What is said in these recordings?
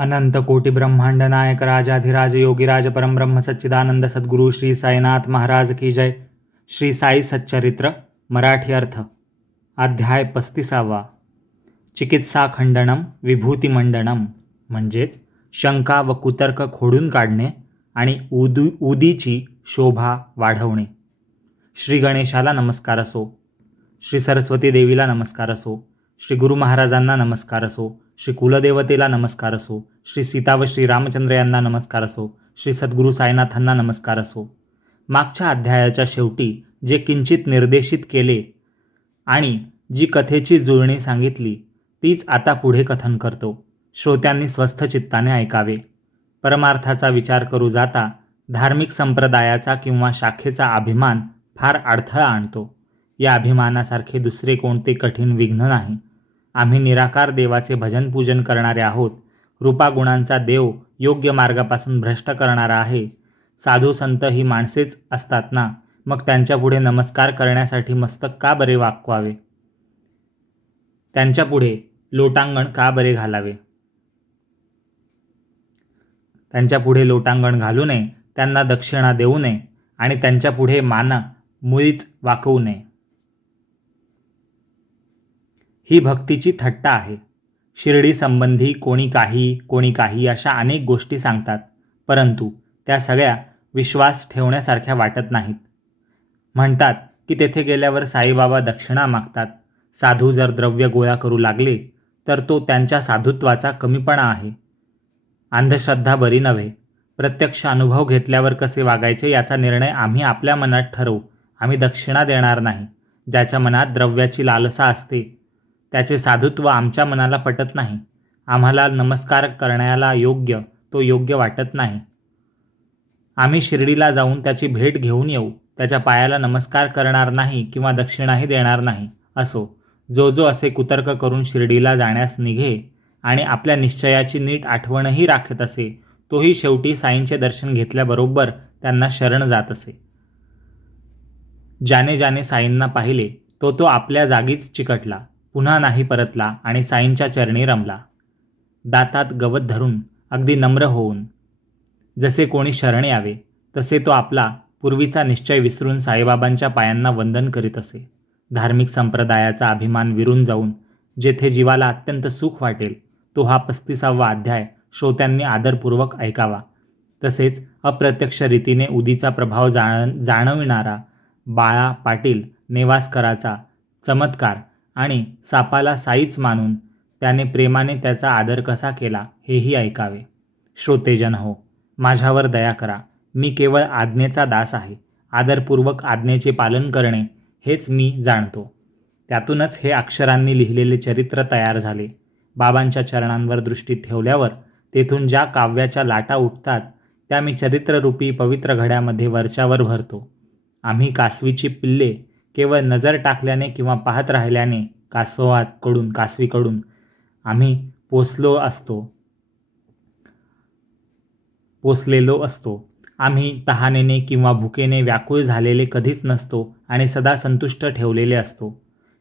अनंत कोटि ब्रह्मांड नायक राजाधिराज योगीराज परमब्रह्म सच्चिदानंद सद्गुरु श्री साईनाथ महाराज की जय. श्री साई सच्चरित्र मराठी अर्थ. अध्याय 35. चिकित्सा खंडनम विभूतिमंडनम म्हणजेच शंका व कुतर्क खोडून काढणे आणि उदीची शोभा वाढवणे. श्री गणेशाला नमस्कार असो, श्री सरस्वती देवीला नमस्कार असो, श्री गुरु महाराजांना नमस्कार असो, श्री कुलदेवतेला नमस्कार असो, श्री सीता व श्री रामचंद्र यांना नमस्कार असो, श्री सद्गुरू साईनाथांना नमस्कार असो. मागच्या अध्यायाच्या शेवटी जे किंचित निर्देशित केले आणि जी कथेची जुळणी सांगितली तीच आता पुढे कथन करतो. श्रोत्यांनी स्वस्थ चित्ताने ऐकावे. परमार्थाचा विचार करू जाता धार्मिक संप्रदायाचा किंवा शाखेचा अभिमान फार अडथळा आणतो. या अभिमानासारखे दुसरे कोणते कठीण विघ्न नाही. आम्ही निराकार देवाचे भजन पूजन करणारे आहोत. रूपागुणांचा देव योग्य मार्गापासून भ्रष्ट करणारा आहे. साधू संत ही माणसेच असतात ना, मग त्यांच्यापुढे नमस्कार करण्यासाठी मस्तक का बरे वाकवावे? त्यांच्यापुढे लोटांगण का बरे घालावे? त्यांच्यापुढे लोटांगण घालू नये, त्यांना दक्षिणा देऊ नये आणि त्यांच्यापुढे माना मुळीच वाकवू नये. ही भक्तीची थट्टा आहे. शिर्डी संबंधी कोणी काही अशा अनेक गोष्टी सांगतात, परंतु त्या सगळ्या विश्वास ठेवण्यासारख्या वाटत नाहीत. म्हणतात की तेथे गेल्यावर साईबाबा दक्षिणा मागतात. साधू जर द्रव्य गोळा करू लागले तर तो त्यांच्या साधुत्वाचा कमीपणा आहे. अंधश्रद्धा बरी नव्हे. प्रत्यक्ष अनुभव घेतल्यावर कसे वागायचे याचा निर्णय आम्ही आपल्या मनात ठरवू. आम्ही दक्षिणा देणार नाही. ज्याच्या मनात द्रव्याची लालसा असते त्याचे साधुत्व आमच्या मनाला पटत नाही. आम्हाला नमस्कार करण्याला तो योग्य वाटत नाही. आम्ही शिर्डीला जाऊन त्याची भेट घेऊन येऊ. त्याच्या पायाला नमस्कार करणार नाही किंवा दक्षिणाही देणार नाही. असो, जो असे कुतर्क करून शिर्डीला जाण्यास निघे आणि आपल्या निश्चयाची नीट आठवणही राखत असे, तोही शेवटी साईंचे दर्शन घेतल्याबरोबर त्यांना शरण जात असे. ज्याने साईंना पाहिले तो आपल्या जागीच चिकटला, पुन्हा नाही परतला आणि साईंच्या चरणी रमला. दातात गवत धरून अगदी नम्र होऊन जसे कोणी शरण यावे तसे तो आपला पूर्वीचा निश्चय विसरून साईबाबांच्या पायांना वंदन करीत असे. धार्मिक संप्रदायाचा अभिमान विरून जाऊन जेथे जीवाला अत्यंत सुख वाटेल तो हा 35वा अध्याय श्रोत्यांनी आदरपूर्वक ऐकावा. तसेच अप्रत्यक्ष रीतीने उदीचा प्रभाव जाणविणारा बाळा पाटील नेवासकराचा चमत्कार आणि सापाला साईच मानून त्याने प्रेमाने त्याचा आदर कसा केला हेही ऐकावे. श्रोतेजन हो, माझ्यावर दया करा. मी केवळ आज्ञेचा दास आहे. आदरपूर्वक आज्ञेचे पालन करणे हेच मी जाणतो. त्यातूनच हे अक्षरांनी लिहिलेले चरित्र तयार झाले. बाबांच्या चरणांवर दृष्टी ठेवल्यावर तेथून ज्या काव्याच्या लाटा उठतात त्या मी चरित्ररूपी पवित्र घड्यामध्ये वरच्यावर भरतो. आम्ही कासवीची पिल्ले केवळ नजर टाकल्याने किंवा पाहत राहिल्याने कासवीकडून आम्ही पोसलेलो असतो. आम्ही तहानेने किंवा भुकेने व्याकुळ झालेले कधीच नसतो आणि सदा संतुष्ट ठेवलेले असतो.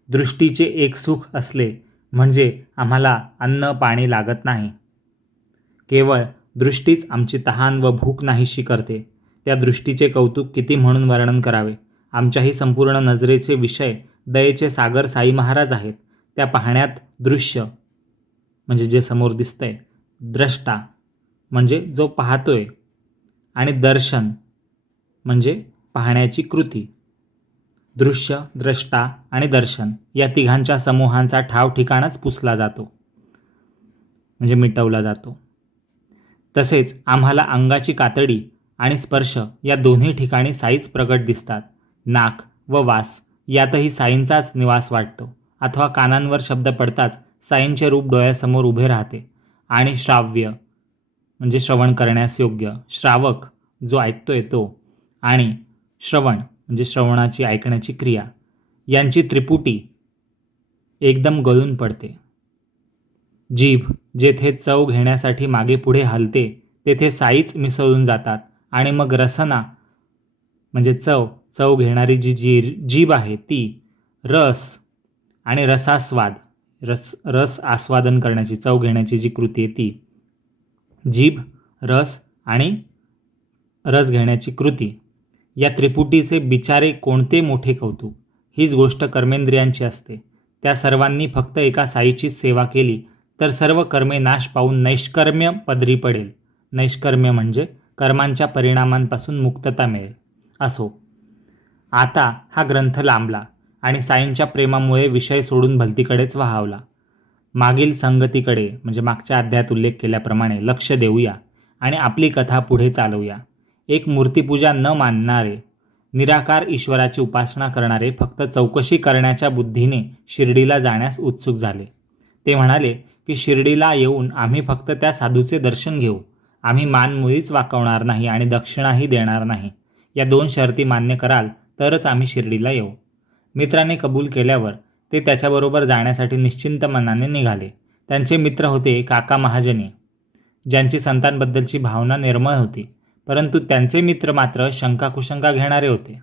दृष्टीचे एक सुख असले म्हणजे आम्हाला अन्न पाणी लागत नाही. केवळ दृष्टीच आमची तहान व भूक नाहीशी करते. त्या दृष्टीचे कौतुक किती म्हणून वर्णन करावे. आमच्याही संपूर्ण नजरेचे विषय दयेचे सागर साई महाराज आहेत. त्या पाहण्यात दृश्य म्हणजे जे समोर दिसतंय, द्रष्टा म्हणजे जो पाहतोय आणि दर्शन म्हणजे पाहण्याची कृती. दृश्य, द्रष्टा आणि दर्शन या तिघांच्या समूहांचा ठाव ठिकाणच पुसला जातो म्हणजे मिटवला जातो. तसेच आम्हाला अंगाची कातडी आणि स्पर्श या दोन्ही ठिकाणी साईच प्रगट दिसतात. नाक व वास यातही साईंचाच निवास वाटतो. अथवा कानांवर शब्द पडताच साईंचे रूप डोळ्यासमोर उभे राहते. आणि श्राव्य म्हणजे श्रवण करण्यास योग्य, श्रावक जो ऐकतोय तो, आणि श्रवण म्हणजे श्रवणाची ऐकण्याची क्रिया यांची त्रिपुटी एकदम गळून पडते. जीभ जेथे चव घेण्यासाठी मागे पुढे हलते तेथे साईच मिसळून जातात आणि मग रसना म्हणजे चव घेणारी जी जीभ आहे ती रस आणि रसास्वाद रस आस्वादन करण्याची चव घेण्याची जी कृती आहे ती जीभ, रस आणि रस घेण्याची कृती, या त्रिपुटीचे बिचारे कोणते मोठे कौतुक. हीच गोष्ट कर्मेंद्रियांची असते. त्या सर्वांनी फक्त एका साईचीच सेवा केली तर सर्व कर्मे नाश पावून नैष्कर्म्य पदरी पडेल. नैष्कर्म्य म्हणजे कर्मांच्या परिणामांपासून मुक्तता मिळेल. असो, आता हा ग्रंथ लांबला आणि साईंच्या प्रेमामुळे विषय सोडून भलतीकडेच वाहावला. मागील संगतीकडे म्हणजे मागच्या अध्यायात उल्लेख केल्याप्रमाणे लक्ष देऊया आणि आपली कथा पुढे चालवूया. एक मूर्तिपूजा न मानणारे, निराकार ईश्वराची उपासना करणारे फक्त चौकशी करण्याच्या बुद्धीने शिर्डीला जाण्यास उत्सुक झाले. ते म्हणाले की शिर्डीला येऊन आम्ही फक्त त्या साधूचे दर्शन घेऊ. आम्ही मान मुळीच वाकवणार नाही आणि दक्षिणाही देणार नाही. या 2 शर्ती मान्य कराल तरच आम्ही शिर्डीला येऊ. मित्राने कबूल केल्यावर ते त्याच्याबरोबर जाण्यासाठी निश्चिंत मनाने निघाले. त्यांचे मित्र होते काका महाजनी, ज्यांची संतांबद्दलची भावना निर्मळ होती, परंतु त्यांचे मित्र मात्र शंकाकुशंका घेणारे होते.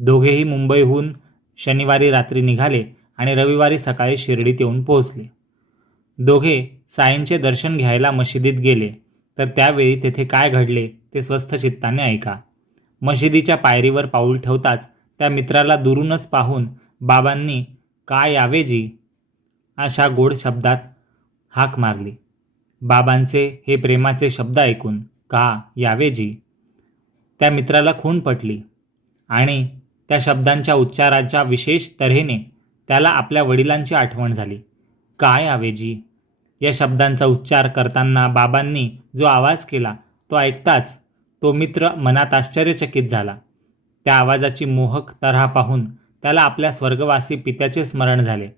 दोघेही मुंबईहून शनिवारी रात्री निघाले आणि रविवारी सकाळी शिर्डीत येऊन पोहोचले. दोघे साईंचे दर्शन घ्यायला मशिदीत गेले तर त्यावेळी तेथे काय घडले ते स्वस्थ चित्ताने ऐका. मशिदीच्या पायरीवर पाऊल ठेवताच त्या मित्राला दुरूनच पाहून बाबांनी "का यावे जी" अशा गोड शब्दात हाक मारली. बाबांचे हे प्रेमाचे शब्द ऐकून "का यावे जी" त्या मित्राला खूण पटली आणि त्या शब्दांच्या उच्चाराच्या विशेष तऱ्हेने त्याला आपल्या वडिलांची आठवण झाली. "का यावे जी" या शब्दांचा उच्चार करताना बाबांनी जो आवाज केला तो ऐकताच तो मित्र मनात आश्चर्यचकित झाला. त्या आवाजाची मोहक तऱ्हा पाहून त्याला आपल्या स्वर्गवासी पित्याचे स्मरण झाले.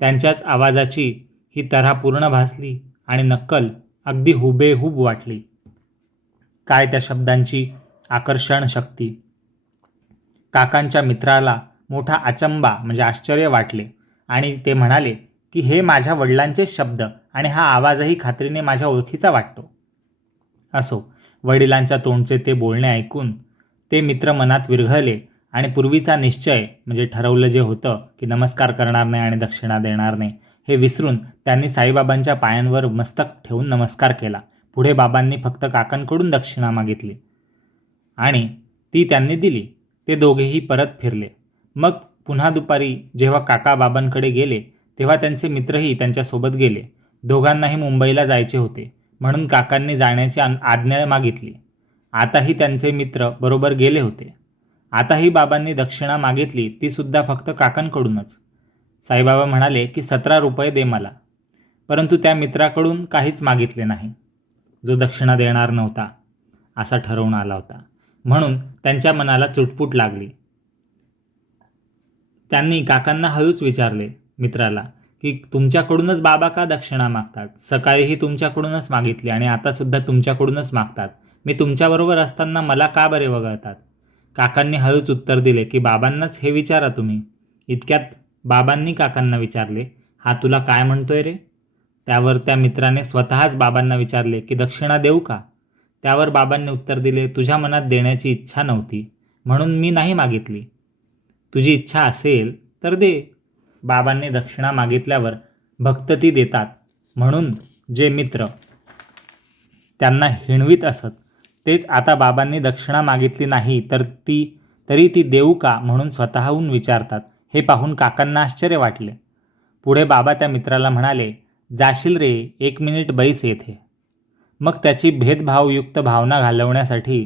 त्यांच्याच आवाजाची ही तऱ्हा पूर्ण भासली आणि नक्कल अगदी हुबेहूब वाटली. काय त्या शब्दांची आकर्षण शक्ती! काकांच्या मित्राला मोठा अचंबा म्हणजे आश्चर्य वाटले आणि ते म्हणाले की हे माझ्या वडिलांचेच शब्द आणि हा आवाजही खात्रीने माझ्या ओळखीचा वाटतो. असो, वडिलांच्या तोंडचे ते बोलणे ऐकून ते मित्र मनात विरघळले आणि पूर्वीचा निश्चय म्हणजे ठरवलं जे होतं की नमस्कार करणार नाही आणि दक्षिणा देणार नाही हे विसरून त्यांनी साईबाबांच्या पायांवर मस्तक ठेवून नमस्कार केला. पुढे बाबांनी फक्त काकांकडून दक्षिणा मागितली आणि ती त्यांनी दिली. ते दोघेही परत फिरले. मग पुन्हा दुपारी जेव्हा काका बाबांकडे गेले तेव्हा त्यांचे मित्रही त्यांच्यासोबत गेले. दोघांनाही मुंबईला जायचे होते म्हणून काकांनी जाण्याची आज्ञा मागितली. आताही त्यांचे मित्र बरोबर गेले होते. आताही बाबांनी दक्षिणा मागितली, ती सुद्धा फक्त काकांकडूनच. साईबाबा म्हणाले की 17 रुपये दे मला, परंतु त्या मित्राकडून काहीच मागितले नाही, जो दक्षिणा देणार नव्हता असा ठरवून आला होता. म्हणून त्यांच्या मनाला चुटपूट लागली. त्यांनी काकांना हळूच विचारले मित्राला की तुमच्याकडूनच बाबा का दक्षिणा मागतात? सकाळीही तुमच्याकडूनच मागितली आणि आता सुद्धा तुमच्याकडूनच मागतात. मी तुमच्याबरोबर असताना मला का बरे वगळतात? काकांनी हळूच उत्तर दिले की बाबांनाच हे विचारा तुम्ही. इतक्यात बाबांनी काकांना विचारले, हा तुला काय म्हणतोय रे? त्यावर त्या मित्राने स्वतःच बाबांना विचारले की दक्षिणा देऊ का? त्यावर बाबांनी उत्तर दिले, तुझ्या मनात देण्याची इच्छा नव्हती म्हणून मी नाही मागितली. तुझी इच्छा असेल तर दे. बाबांनी दक्षिणा मागितल्यावर भक्त ती देतात म्हणून जे मित्र त्यांना हिणवीत असत तेच आता बाबांनी दक्षिणा मागितली नाही तरी ती देऊ का म्हणून स्वतःहून विचारतात. हे पाहून काकांना आश्चर्य वाटले. पुढे बाबा त्या मित्राला म्हणाले, जाशील रे, 1 मिनिट बैस येथे. मग त्याची भेदभावयुक्त भावना घालवण्यासाठी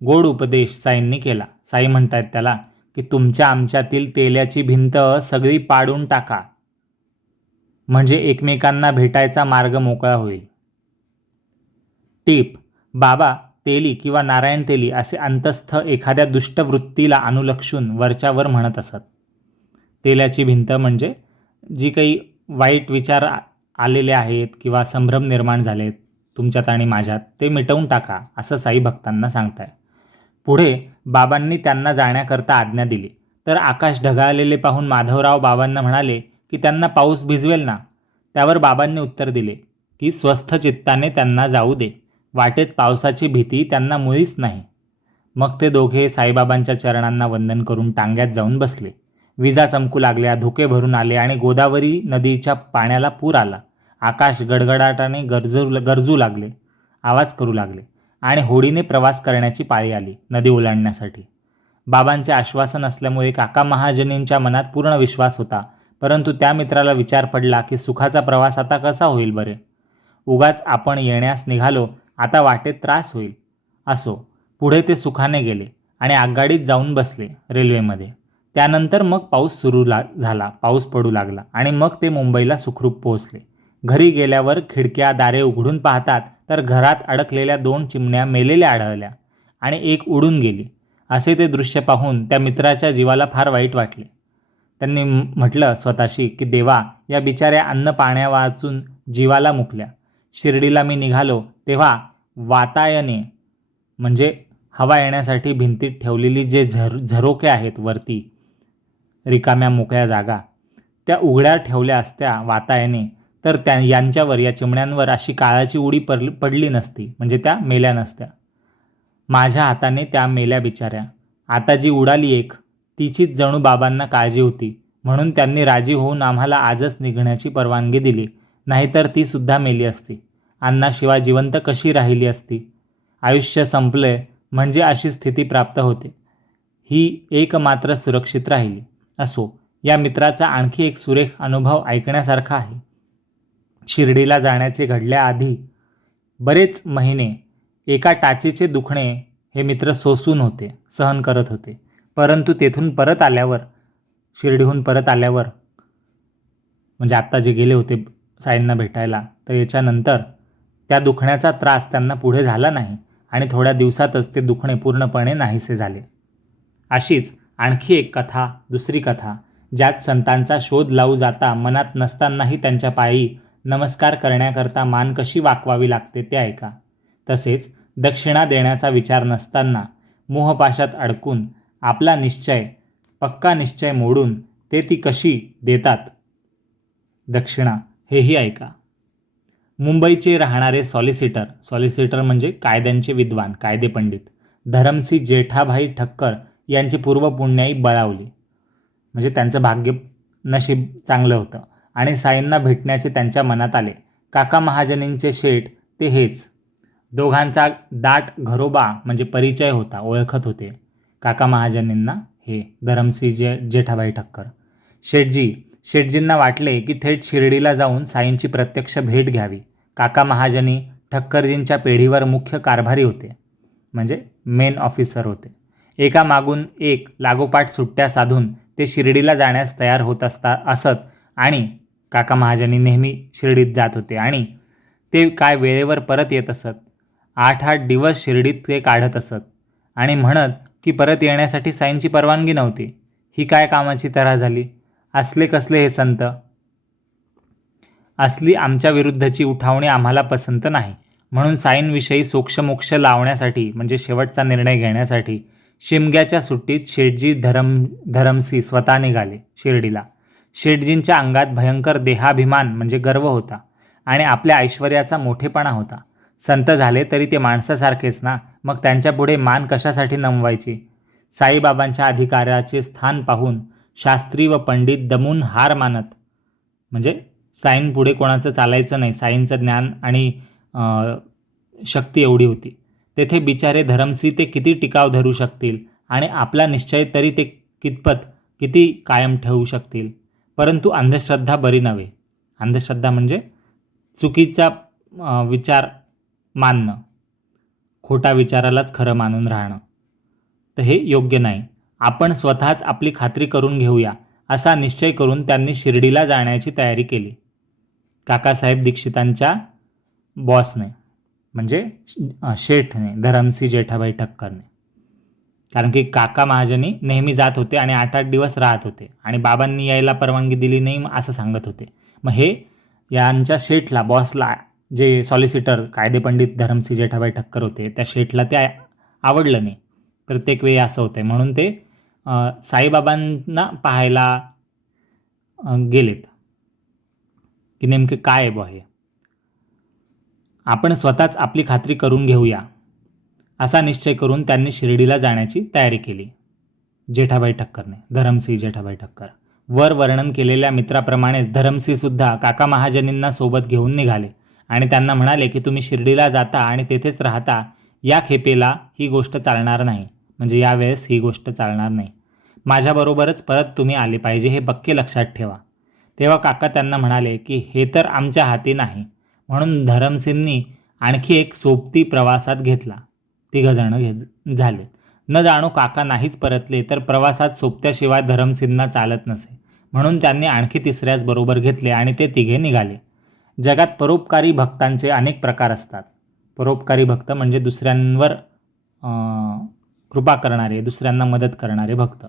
गोड उपदेश साईंनी केला. साई म्हणतायत त्याला की तुमच्या आमच्यातील तेल्याची भिंत सगळी पाडून टाका, म्हणजे एकमेकांना भेटायचा मार्ग मोकळा होईल. टीप: बाबा तेली किंवा नारायण तेली असे अंतस्थ एखाद्या दुष्ट वृत्तीला अनुलक्षून वरच्यावर म्हणत असत. तेल्याची भिंत म्हणजे जी काही वाईट विचार आलेले आहेत किंवा संभ्रम निर्माण झालेत तुमच्यात आणि माझ्यात, ते मिटवून टाका असं साई भक्तांना सांगताय. पुढे बाबांनी त्यांना जाण्याकरता आज्ञा दिली तर आकाश ढगाळलेले पाहून माधवराव बाबांना म्हणाले की त्यांना पाऊस भिजवेल ना? त्यावर बाबांनी उत्तर दिले की स्वस्थ चित्ताने त्यांना जाऊ दे, वाटेत पावसाची भीती त्यांना मुळीच नाही. मग ते दोघे साईबाबांच्या चरणांना वंदन करून टांग्यात जाऊन बसले. विजा चमकू लागल्या, धुके भरून आले आणि गोदावरी नदीच्या पाण्याला पूर आला. आकाश गडगडाटाने गरजू लागले. आवाज करू लागले आणि होडीने प्रवास करण्याची पाळी आली नदी ओलांडण्यासाठी. बाबांचे आश्वासन असल्यामुळे काका महाजनींच्या मनात पूर्ण विश्वास होता, परंतु त्या मित्राला विचार पडला की सुखाचा प्रवास आता कसा होईल बरे. उगाच आपण येण्यास निघालो, आता वाटेत त्रास होईल. असो. पुढे ते सुखाने गेले आणि आगगाडीत जाऊन बसले रेल्वेमध्ये. त्यानंतर मग पाऊस झाला, पाऊस पडू लागला आणि मग ते मुंबईला सुखरूप पोहोचले. घरी गेल्यावर खिडक्या दारे उघडून पाहतात तर घरात अडकलेल्या 2 चिमण्या मेलेल्या आढळल्या आणि एक उडून गेली. असे ते दृश्य पाहून त्या मित्राच्या जीवाला फार वाईट वाटले. त्यांनी म्हटलं स्वतःशी की देवा, या बिचाऱ्या अन्न पाण्या वाचून जीवाला मुकल्या. शिर्डीला मी निघालो तेव्हा वातायने म्हणजे हवा येण्यासाठी भिंतीत ठेवलेली जे झरोके आहेत वरती, रिकाम्या मोकळ्या जागा, त्या उघड्या ठेवल्या असत्या वातायने, तर यांच्यावर, या चिमण्यांवर अशी काळाची उडी पडली नसती, म्हणजे त्या मेल्या नसत्या. माझ्या हाताने त्या मेल्या बिचाऱ्या. आता जी उडाली एक, तिचीच जणू बाबांना काळजी होती, म्हणून त्यांनी राजी होऊन आम्हाला आजच निघण्याची परवानगी दिली, नाहीतर ती सुद्धा मेली असती. अन्नाशिवाय जिवंत कशी राहिली असती. आयुष्य संपले म्हणजे अशी स्थिती प्राप्त होते. ही एक मात्र सुरक्षित राहिली. असो. या मित्राचा आणखी एक सुरेख अनुभव ऐकण्यासारखा आहे. शिर्डीला जाण्याचे घडल्याआधी बरेच महिने एका टाचेचे दुखणे हे मित्र सहन करत होते. परंतु तेथून परत आल्यावर, शिर्डीहून परत आल्यावर, म्हणजे आत्ता जे गेले होते साईंना भेटायला, तर याच्यानंतर त्या दुखण्याचा त्रास त्यांना पुढे झाला नाही आणि थोड्या दिवसातच ते दुखणे पूर्णपणे नाहीसे झाले. अशीच आणखी एक कथा, दुसरी कथा, ज्यात संतांचा शोध लावू जाता मनात नसतानाही त्यांच्या पायी नमस्कार करण्याकरता मान कशी वाकवावी लागते ते ऐका. तसेच दक्षिणा देण्याचा विचार नसताना मोहपाशात अडकून आपला पक्का निश्चय मोडून ते ती कशी देतात दक्षिणा, हेही ऐका. मुंबईचे राहणारे सॉलिसिटर म्हणजे कायद्यांचे विद्वान, कायदेपंडित धरमसिंह जेठाभाई ठक्कर यांची पूर्वपुण्याई बळावली, म्हणजे त्यांचं नशीब चांगलं होतं आणि साईंना भेटण्याचे त्यांच्या मनात आले. काका महाजनींचे शेठ ते हेच. दोघांचा दाट घरोबा म्हणजे परिचय होता, ओळखत होते काका महाजनींना हे धरमसिंह जेठाभाई ठक्कर. शेठजींना वाटले की थेट शिर्डीला जाऊन साईंची प्रत्यक्ष भेट घ्यावी. काका महाजनी ठक्करजींच्या पिढीवर मुख्य कारभारी होते, म्हणजे मेन ऑफिसर होते. एका मागून एक लागोपाठ सुट्ट्या साधून ते शिर्डीला जाण्यास तयार होत असत आणि काका महाजनी नेहमी शिर्डीत जात होते आणि ते काय वेळेवर परत येत असत. 8-8 दिवस शिर्डीत ते काढत असत आणि म्हणत की परत येण्यासाठी साईंची परवानगी नव्हती. ही काय कामाची तऱ्हा झाली. असले कसले हे संत. असली आमच्या विरुद्धची उठावणी आम्हाला पसंत नाही, म्हणून साईंविषयी सोक्षमोक्ष लावण्यासाठी, म्हणजे शेवटचा निर्णय घेण्यासाठी शिमग्याच्या सुट्टीत शेठजी धरमसी स्वतः निघाले शिर्डीला. शेठजींच्या अंगात भयंकर देहाभिमान म्हणजे गर्व होता आणि आपल्या ऐश्वर्याचा मोठेपणा होता. संत झाले तरी ते माणसासारखेच ना, मग त्यांच्यापुढे मान कशासाठी नमवायची. साईबाबांच्या अधिकाराचे स्थान पाहून शास्त्री व पंडित दमून हार मानत, म्हणजे साईंपुढे कोणाचं चालायचं नाही. साईंचं ज्ञान आणि शक्ती एवढी होती. तेथे बिचारे धरमसी ते किती टिकाव धरू शकतील आणि आपला निश्चय तरी ते किती कायम ठेवू शकतील. परंतु अंधश्रद्धा बरी नव्हे. अंधश्रद्धा म्हणजे चुकीचा विचार मानणं, खोटा विचारालाच खरं मानून राहणं, तर हे योग्य नाही. आपण स्वतःच आपली खात्री करून घेऊया असा निश्चय करून त्यांनी शिर्डीला जाण्याची तयारी केली. काकासाहेब दीक्षितांच्या बॉसने, म्हणजे शेठने, धरमसिंह जेठाभाई ठक्करने. कारण की काका महाजनी नेहमी जात होते आणि 8-8 दिवस राहत होते आणि बाबांनी यायला परवानगी दिली नाही असं सांगत होते. मग हे यांच्या शेठला, बॉसला, जे सॉलिसिटर कायदेपंडित धरमसिंह जेठाभाई ठक्कर होते, त्या शेठला ते आवडलं नाही. प्रत्येक वेळी असं होतं, म्हणून ते साईबाबांना पाहायला गेलेत की नेमके काय आहे बुवा हे. आपण स्वतःच आपली खात्री करून घेऊया असा निश्चय करून त्यांनी शिर्डीला जाण्याची तयारी केली. जेठाभाई ठक्करने, धरमसिंह जेठाभाई ठक्कर. वर वर्णन केलेल्या मित्राप्रमाणेच धरमसिंह सुद्धा काका महाजनींना सोबत घेऊन निघाले आणि त्यांना म्हणाले की तुम्ही शिर्डीला जाता आणि तेथेच राहता, या खेपेला ही गोष्ट चालणार नाही, म्हणजे यावेळेस ही गोष्ट चालणार नाही. माझ्याबरोबरच परत तुम्ही आले पाहिजे, हे पक्के लक्षात ठेवा. तेव्हा काका त्यांना म्हणाले की हे तर आमच्या हाती नाही. म्हणून धरमसिंगनी आणखी एक सोबती प्रवासात घेतला. तिघजणं झाले. न जाणो काका नाहीच परतले तर प्रवासात सोबत्याशिवाय धरमसिंगना चालत नसे. म्हणून त्यांनी आणखी तिसऱ्याच बरोबर घेतले आणि ते तिघे निघाले. जगात परोपकारी भक्तांचे अनेक प्रकार असतात. परोपकारी भक्त म्हणजे दुसऱ्यांवर कृपा करणारे, दुसऱ्यांना मदत करणारे भक्त.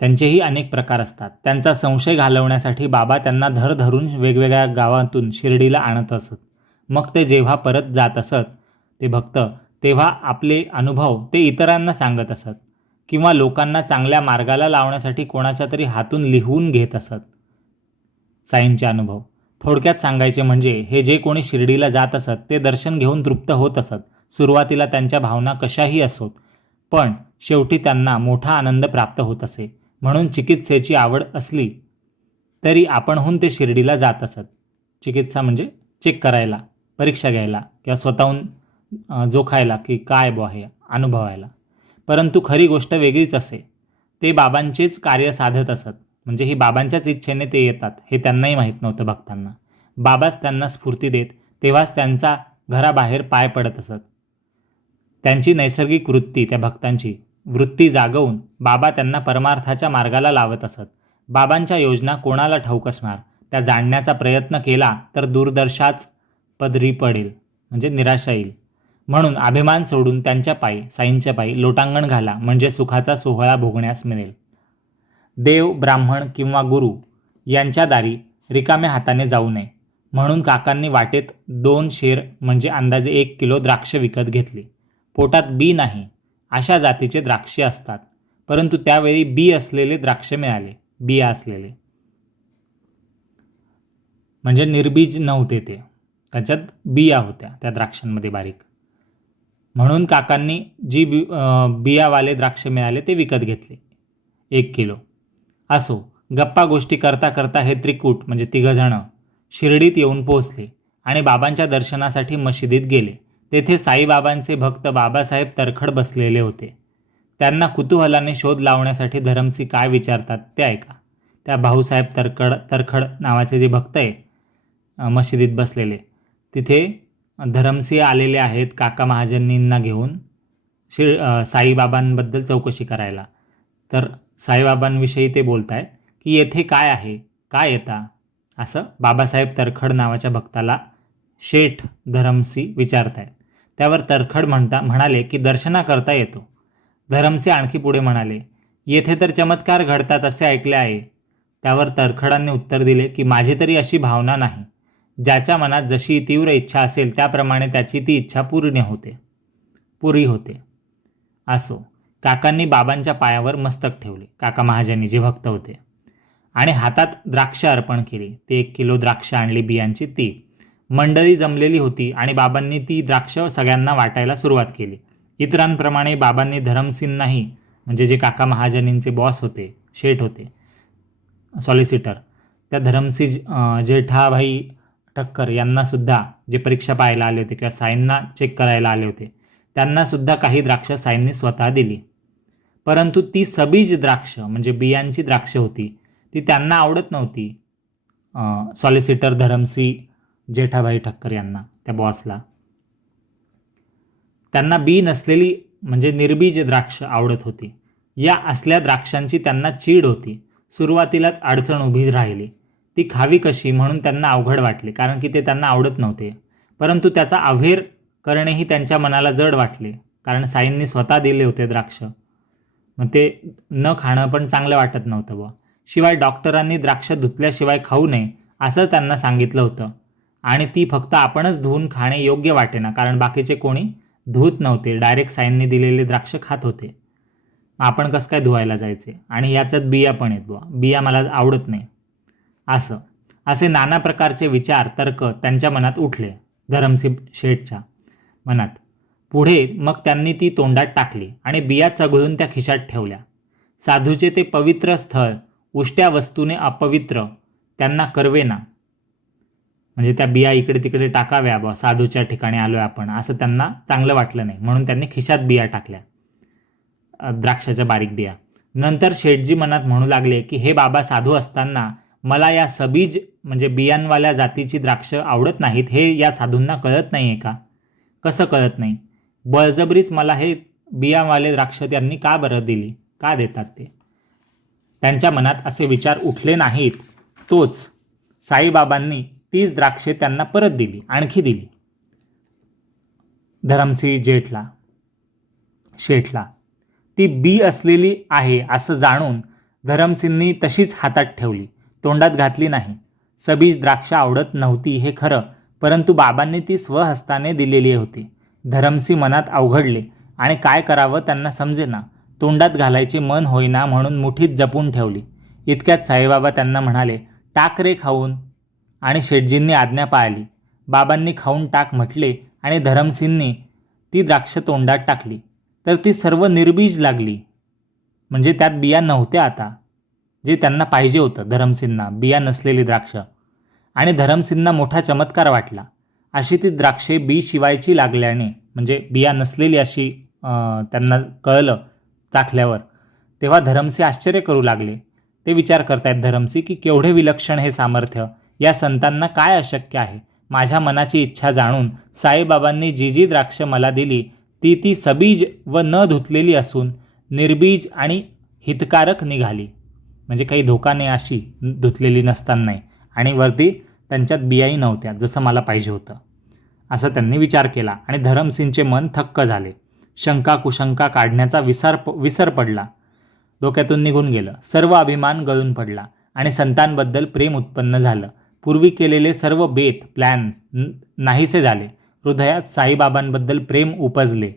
त्यांचेही अनेक प्रकार असतात. त्यांचा संशय घालवण्यासाठी बाबा त्यांना धरून वेगवेगळ्या गावातून शिर्डीला आणत असत. मग ते जेव्हा परत जात असत ते भक्त, तेव्हा आपले अनुभव ते इतरांना सांगत असत किंवा लोकांना चांगल्या मार्गाला लावण्यासाठी कोणाच्या तरी हातून लिहून घेत असत साईंचे अनुभव. थोडक्यात सांगायचे म्हणजे हे जे कोणी शिर्डीला जात असत ते दर्शन घेऊन तृप्त होत असत. सुरुवातीला त्यांच्या भावना कशाही असोत, पण शेवटी त्यांना मोठा आनंद प्राप्त होत असे. म्हणून चिकित्सेची आवड असली तरी आपणहून ते शिर्डीला जात असत. चिकित्सा म्हणजे चेक करायला, परीक्षा घ्यायला किंवा स्वतःहून जोखायला की काय बुवा हे अनुभवायला. परंतु खरी गोष्ट वेगळीच असे. ते बाबांचेच कार्य साधत असत, म्हणजे ही बाबांच्याच इच्छेने ते येतात हे त्यांनाही माहीत नव्हतं भक्तांना. बाबाच त्यांना स्फूर्ती देत, तेव्हाच त्यांचा घराबाहेर पाय पडत असत. त्यांची नैसर्गिक वृत्ती, त्या भक्तांची वृत्ती जागवून बाबा त्यांना परमार्थाच्या मार्गाला लावत असत. बाबांच्या योजना कोणाला ठाऊक असणार, त्या जाणण्याचा प्रयत्न केला तर दुर्दशाच पदरी पडेल, म्हणजे निराशा येईल. म्हणून अभिमान सोडून त्यांच्या पायी, साईंच्या पायी लोटांगण घाला, म्हणजे सुखाचा सोहळा भोगण्यास मिळेल. देव, ब्राह्मण किंवा गुरु यांच्या दारी रिकाम्या हाताने जाऊ नये. म्हणून काकांनी वाटेत 2 शेर म्हणजे अंदाजे 1 किलो द्राक्ष विकत घेतली. पोटात बी नाही अशा जातीचे द्राक्षे असतात, परंतु त्यावेळी बी असलेले द्राक्ष मिळाले. बिया असलेले म्हणजे निर्बीज नव्हते, ते त्याच्यात बिया होत्या त्या द्राक्षांमध्ये बारीक. म्हणून काकांनी जी बियावाले द्राक्ष मिळाले ते विकत घेतले 1 किलो. असो, गप्पा गोष्टी करता करता हे त्रिकूट म्हणजे तिघजणं शिर्डीत येऊन पोहोचले आणि बाबांच्या दर्शनासाठी मशिदीत गेले. तेथे साईबाबांचे भक्त बाबासाहेब तरखड बसलेले होते. त्यांना कुतूहलाने शोध लावण्यासाठी धरमसिंग काय विचारतात ते ऐका. त्या भाऊसाहेब तरखड नावाचे जे भक्त आहे मशिदीत बसलेले, तिथे धरमसिंह आलेले आहेत काका महाजनींना घेऊन साईबाबांबद्दल चौकशी करायला. तर साईबाबांविषयी ते बोलत आहेत की येथे काय आहे, काय येता, असं बाबासाहेब तरखड नावाच्या भक्ताला शेठ धरमसिंह विचारत आहेत. त्यावर तरखड म्हणाले की दर्शनाकरता येतो. धरमसिंह आणखी पुढे म्हणाले, येथे तर चमत्कार घडतात असे ऐकले आहे. त्यावर तरखडांनी उत्तर दिले की माझी तरी अशी भावना नाही. ज्याच्या मनात जशी तीव्र इच्छा असेल त्याप्रमाणे त्याची ती इच्छा पुरी होते. असो, काकांनी बाबांच्या पायावर मस्तक ठेवले, काका महाजनी जे भक्त होते, आणि हातात द्राक्ष अर्पण केली. ते 1 किलो द्राक्ष आणली बियांची. ती मंडळी जमलेली होती आणि बाबांनी ती द्राक्ष सगळ्यांना वाटायला सुरुवात केली. इतरांप्रमाणे बाबांनी धरमसिंगनाही, म्हणजे जे काका महाजनींचे बॉस होते, शेठ होते, सॉलिसिटर, त्या धरमसिंग जेठाभाई ठक्कर यांनासुद्धा, जे परीक्षा पाहायला आले होते किंवा साईंना चेक करायला आले होते, त्यांनासुद्धा काही द्राक्ष साईंनी स्वतः दिली. परंतु ती सबीज द्राक्ष म्हणजे बियांची द्राक्ष होती, ती त्यांना आवडत नव्हती. सॉलिसिटर धरमसिंग जेठाभाई ठक्कर यांना, त्या बॉसला, त्यांना बी नसलेली म्हणजे निर्बीज द्राक्ष आवडत होती. या असल्या द्राक्षांची त्यांना चीड होती. सुरुवातीलाच अडचण उभी राहिली. ती खावी कशी म्हणून त्यांना अवघड वाटले, कारण की ते त्यांना आवडत नव्हते. परंतु त्याचा अव्हेर करणेही त्यांच्या मनाला जड वाटले, कारण साईंनी स्वतः दिले होते द्राक्ष. मग ते न खाणं पण चांगलं वाटत नव्हतं बुवा. शिवाय डॉक्टरांनी द्राक्ष धुतल्याशिवाय खाऊ नये असं त्यांना सांगितलं होतं, आणि ती फक्त आपणच धुवून खाणे योग्य वाटेना, कारण बाकीचे कोणी धुत नव्हते, डायरेक्ट साईंनी दिलेले द्राक्ष खात होते. आपण कसं काय धुवायला जायचे, आणि याच्यात बिया पण आहेत बुवा, बिया मला आवडत नाही, असे नाना प्रकारचे विचार, तर्क त्यांच्या मनात उठले, धरमसिंग शेठच्या मनात. पुढे मग त्यांनी ती तोंडात टाकली आणि बिया चघळून त्या खिशात ठेवल्या. साधूचे ते पवित्र स्थळ उष्ट्या वस्तूने अपवित्र त्यांना करवेना. म्हणजे त्या बिया इकडे तिकडे टाकाव्या बा, साधूच्या ठिकाणी आलो आहे आपण, असं त्यांना चांगलं वाटलं नाही, म्हणून त्यांनी खिशात बिया टाकल्या, द्राक्षाच्या बारीक बिया. नंतर शेठजी मनात म्हणू लागले की हे बाबा साधू असताना मला या सबीज म्हणजे बियांवाल्या जातीची द्राक्ष आवडत नाहीत, हे या साधूंना कळत नाही आहे का? कसं कळत नाही? बळजबरीच मला हे बियांवाले द्राक्ष त्यांनी का बरं दिली, का देतात ते? त्यांच्या मनात असे विचार उठले नाहीत, तोच साईबाबांनी तीच द्राक्षे त्यांना परत दिली, आणखी दिली धरमसिंह शेठला. ती बी असलेली आहे असं जाणून धरमसिंहनी तशीच हातात ठेवली, तोंडात घातली नाही. सबीज द्राक्ष आवडत नव्हती हे खरं, परंतु बाबांनी ती स्वहस्ताने दिलेली होती. धरमसिंह मनात अवघडले आणि काय करावं त्यांना समजेना. तोंडात घालायचे मन होईना म्हणून मुठीत जपून ठेवली. इतक्यात साईबाबा त्यांना म्हणाले, टाक रे खाऊन. आणि शेठजींनी आज्ञा पाळली. बाबांनी खाऊन टाक म्हटले आणि धरमसिंहनी ती द्राक्ष तोंडात टाकली, तर ती सर्व निर्बीज लागली. म्हणजे त्यात बिया नव्हत्या आता, जे त्यांना पाहिजे होतं धरमसिंहना, बिया नसलेली द्राक्ष. आणि धरमसिंहना मोठा चमत्कार वाटला. अशी ती द्राक्षे बी शिवायची लागल्याने, म्हणजे बिया नसलेली अशी त्यांना कळलं चाखल्यावर. तेव्हा धरमसिंह आश्चर्य करू लागले. ते विचार करतायत धरमसिंह की केवढे विलक्षण हे सामर्थ्य, या संतांना काय अशक्य आहे. माझ्या मनाची इच्छा जाणून साईबाबांनी जी जी द्राक्ष मला दिली ती सबीज व न धुतलेली असून निर्बीज आणि हितकारक निघाली. म्हणजे काही धोका नाही अशी, धुतलेली नसतानाही, आणि वरती त्यांच्यात बियाही नव्हत्या जसं मला पाहिजे होतं, असं त्यांनी विचार केला. आणि धरमसिंगचे मन थक्क झाले. शंका कुशंका काढण्याचा विसर पडला, डोक्यातून निघून गेलं. सर्व अभिमान गळून पडला आणि संतांबद्दल प्रेम उत्पन्न झालं. पूर्वी केलेले सर्व बेत प्लॅन नाहीसे झाले. हृदयात साईबाबांबद्दल प्रेम उपजले,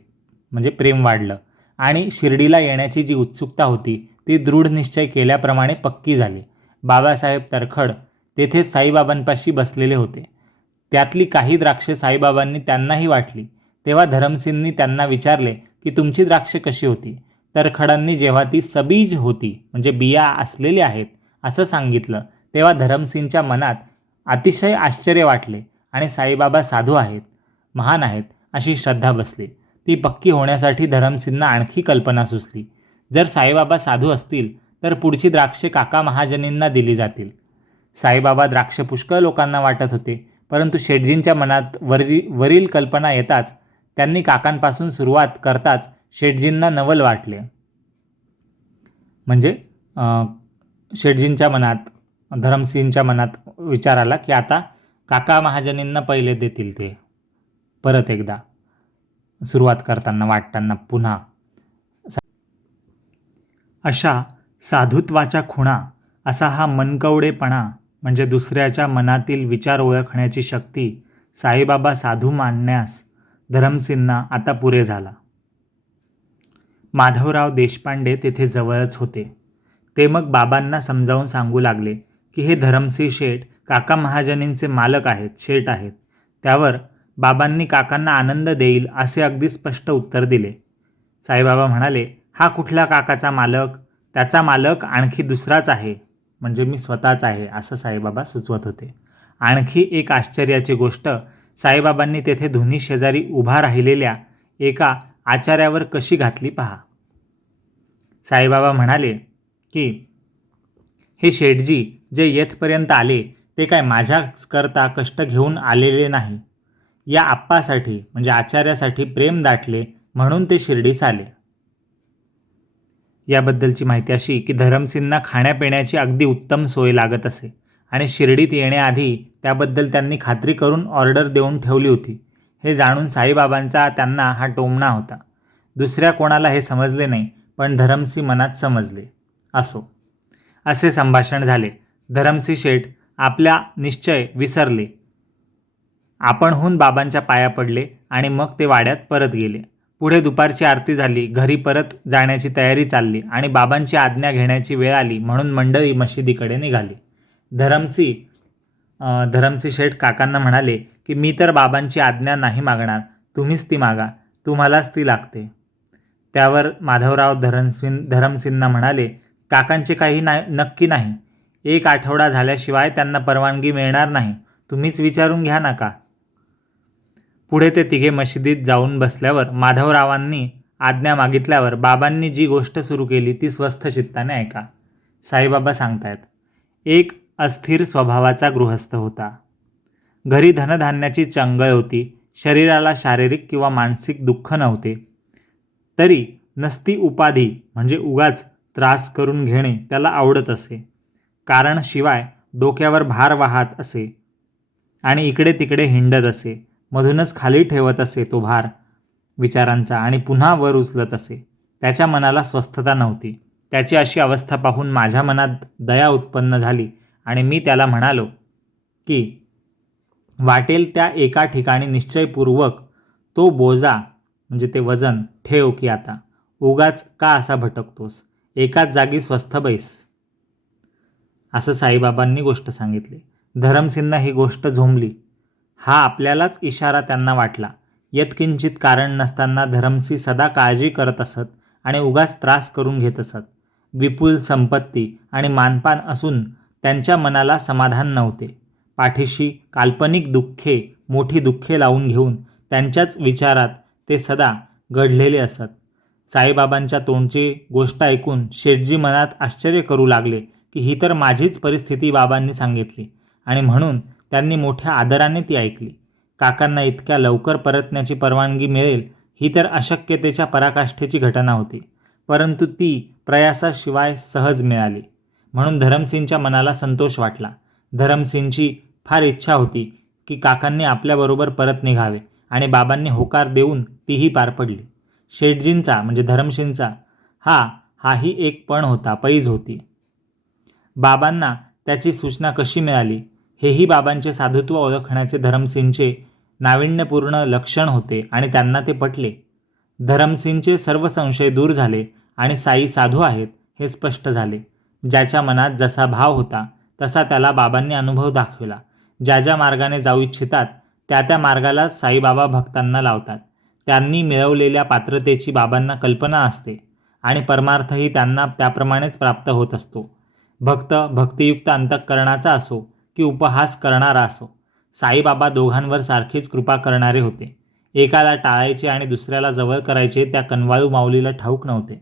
म्हणजे प्रेम वाढलं. आणि शिर्डीला येण्याची जी उत्सुकता होती ती दृढ निश्चय केल्याप्रमाणे पक्की झाली. बाबासाहेब तरखड तेथे साईबाबांपाशी बसलेले होते. त्यातली काही द्राक्षे साईबाबांनी त्यांनाही वाटली. तेव्हा धरमसिंहनी त्यांना विचारले की तुमची द्राक्षे कशी होती? तरखडांनी जेव्हा ती सबीज होती, म्हणजे बिया असलेली आहेत असं सांगितलं, तेव्हा धरमसिंगच्या मनात अतिशय आश्चर्य वाटले आणि साईबाबा साधू आहेत, महान आहेत अशी श्रद्धा बसली. ती पक्की होण्यासाठी धरमसिंगना आणखी कल्पना सुचली. जर साईबाबा साधू असतील तर पुढची द्राक्षे काका महाजनींना दिली जातील. साईबाबा द्राक्ष पुष्कळ लोकांना वाटत होते, परंतु शेठजींच्या मनात वरील कल्पना येताच त्यांनी काकांपासून सुरुवात करताच शेठजींना नवल वाटले. म्हणजे शेठजींच्या मनात, धरमसिंगच्या मनात विचार आला की आता काका महाजनींना पहिले देतील ते, परत एकदा सुरुवात करताना वाटताना पुन्हा. अशा साधुत्वाच्या खुणा, असा हा मनकवडेपणा, म्हणजे दुसऱ्याच्या मनातील विचार ओळखण्याची शक्ती साईबाबा साधू मानण्यास धरमसिंगना आता पुरे झाला. माधवराव देशपांडे तेथे जवळच होते. ते मग बाबांना समजावून सांगू लागले की हे धरमसिंह शेठ काका महाजनींचे मालक आहेत, शेठ आहेत. त्यावर बाबांनी काकांना आनंद देईल असे अगदी स्पष्ट उत्तर दिले. साईबाबा म्हणाले, हा कुठला काकाचा मालक? त्याचा मालक आणखी दुसराच आहे, म्हणजे मी स्वतःच आहे, असं साईबाबा सुचवत होते. आणखी एक आश्चर्याची गोष्ट, साईबाबांनी तेथे धुनी शेजारी उभा राहिलेल्या एका आचार्यावर कशी घातली पहा. साईबाबा म्हणाले की हे शेठजी जे येथपर्यंत आले ते काय माझ्याच करता कष्ट घेऊन आलेले नाही. या आप्पासाठी म्हणजे आचार्यासाठी प्रेम दाटले म्हणून ते शिर्डीस आले. याबद्दलची माहिती अशी की धरमसिंगना खाण्यापिण्याची अगदी उत्तम सोय लागत असे आणि शिर्डीत येण्याआधी त्याबद्दल त्यांनी खात्री करून ऑर्डर देऊन ठेवली होती. हे जाणून साईबाबांचा त्यांना हा टोमणा होता. दुसऱ्या कोणाला हे समजले नाही, पण धरमसिंग मनात समजले. असो, असे संभाषण झाले. धरमसिंह शेठ आपला निश्चय विसरले. आपणहून बाबांच्या पाया पडले आणि मग ते वाड्यात परत गेले. पुढे दुपारची आरती झाली. घरी परत जाण्याची तयारी चालली आणि बाबांची आज्ञा घेण्याची वेळ आली म्हणून मंडळी मशिदीकडे निघाली. धरमसिंह शेठ काकांना म्हणाले की मी तर बाबांची आज्ञा नाही मागणार, तुम्हीच ती मागा, तुम्हालाच ती लागते. त्यावर माधवराव धरमसिंगना म्हणाले, काकांचे काही नक्की नाही. 1 आठवडा झाल्याशिवाय त्यांना परवानगी मिळणार नाही. तुम्हीच विचारून घ्या ना का. पुढे ते तिघे मशिदीत जाऊन बसल्यावर माधवरावांनी आज्ञा मागितल्यावर बाबांनी जी गोष्ट सुरू केली ती स्वस्थ चित्ताने ऐका. साईबाबा सांगतायत, एक अस्थिर स्वभावाचा गृहस्थ होता. घरी धनधान्याची चंगळ होती. शरीराला शारीरिक किंवा मानसिक दुःख नव्हते. तरी नसती उपाधी म्हणजे उगाच त्रास करून घेणे त्याला आवडत असे. कारण शिवाय डोक्यावर भार वाहत असे आणि इकडे तिकडे हिंडत असे. मधूनच खाली ठेवत असे तो भार विचारांचा आणि पुन्हा वर उचलत असे. त्याच्या मनाला स्वस्थता नव्हती. त्याची अशी अवस्था पाहून माझ्या मनात दया उत्पन्न झाली आणि मी त्याला म्हणालो की वाटेल त्या एका ठिकाणी निश्चयपूर्वक तो बोजा म्हणजे ते वजन ठेव की आता उगाच का असा भटकतोस, एकाच जागी स्वस्थ बैस. असं साईबाबांनी गोष्ट सांगितली. धरमसिंगना ही गोष्ट झोंबली. हा आपल्यालाच इशारा त्यांना वाटला. यत्किंचित कारण नसताना धरमसिंग सदा काळजी करत असत आणि उगाच त्रास करून घेत असत. विपुल संपत्ती आणि मानपान असून त्यांच्या मनाला समाधान नव्हते. पाठीशी काल्पनिक दुःखे मोठी दुःखे लावून घेऊन त्यांच्याच विचारात ते सदा गढलेले असत. साईबाबांच्या तोंडची गोष्ट ऐकून शेठजी मनात आश्चर्य करू लागले की ही तर माझीच परिस्थिती बाबांनी सांगितली आणि म्हणून त्यांनी मोठ्या आदराने ती ऐकली. काकांना इतक्या लवकर परतण्याची परवानगी मिळेल ही तर अशक्यतेच्या पराकाष्ठेची घटना होती, परंतु ती प्रयासाशिवाय सहज मिळाली म्हणून धरमसिंगच्या मनाला संतोष वाटला. धरमसिंगची फार इच्छा होती की काकांनी आपल्याबरोबर परत निघावे आणि बाबांनी होकार देऊन तीही पार पडली. शेठजींचा म्हणजे धरमसिंगचा हाही एक पण होता, पैज होती. बाबांना त्याची सूचना कशी मिळाली हेही बाबांचे साधुत्व ओळखण्याचे धरमसिंगचे नाविन्यपूर्ण लक्षण होते आणि त्यांना ते पटले. धरमसिंगचे सर्व संशय दूर झाले आणि साई साधू आहेत हे स्पष्ट झाले. ज्याच्या मनात जसा भाव होता तसा त्याला बाबांनी अनुभव दाखविला. ज्या ज्या मार्गाने जाऊ इच्छितात त्या मार्गाला साईबाबा भक्तांना लावतात. त्यांनी मिळवलेल्या पात्रतेची बाबांना कल्पना असते आणि परमार्थही त्यांना त्याप्रमाणेच प्राप्त होत असतो. भक्त भक्तियुक्त अंतःकरणाचा असो की उपहास करणारा असो, साईबाबा दोघांवर सारखीच कृपा करणारे होते. एकाला टाळायचे आणि दुसऱ्याला जवळ करायचे त्या कनवाळू माऊलीला ठाऊक नव्हते.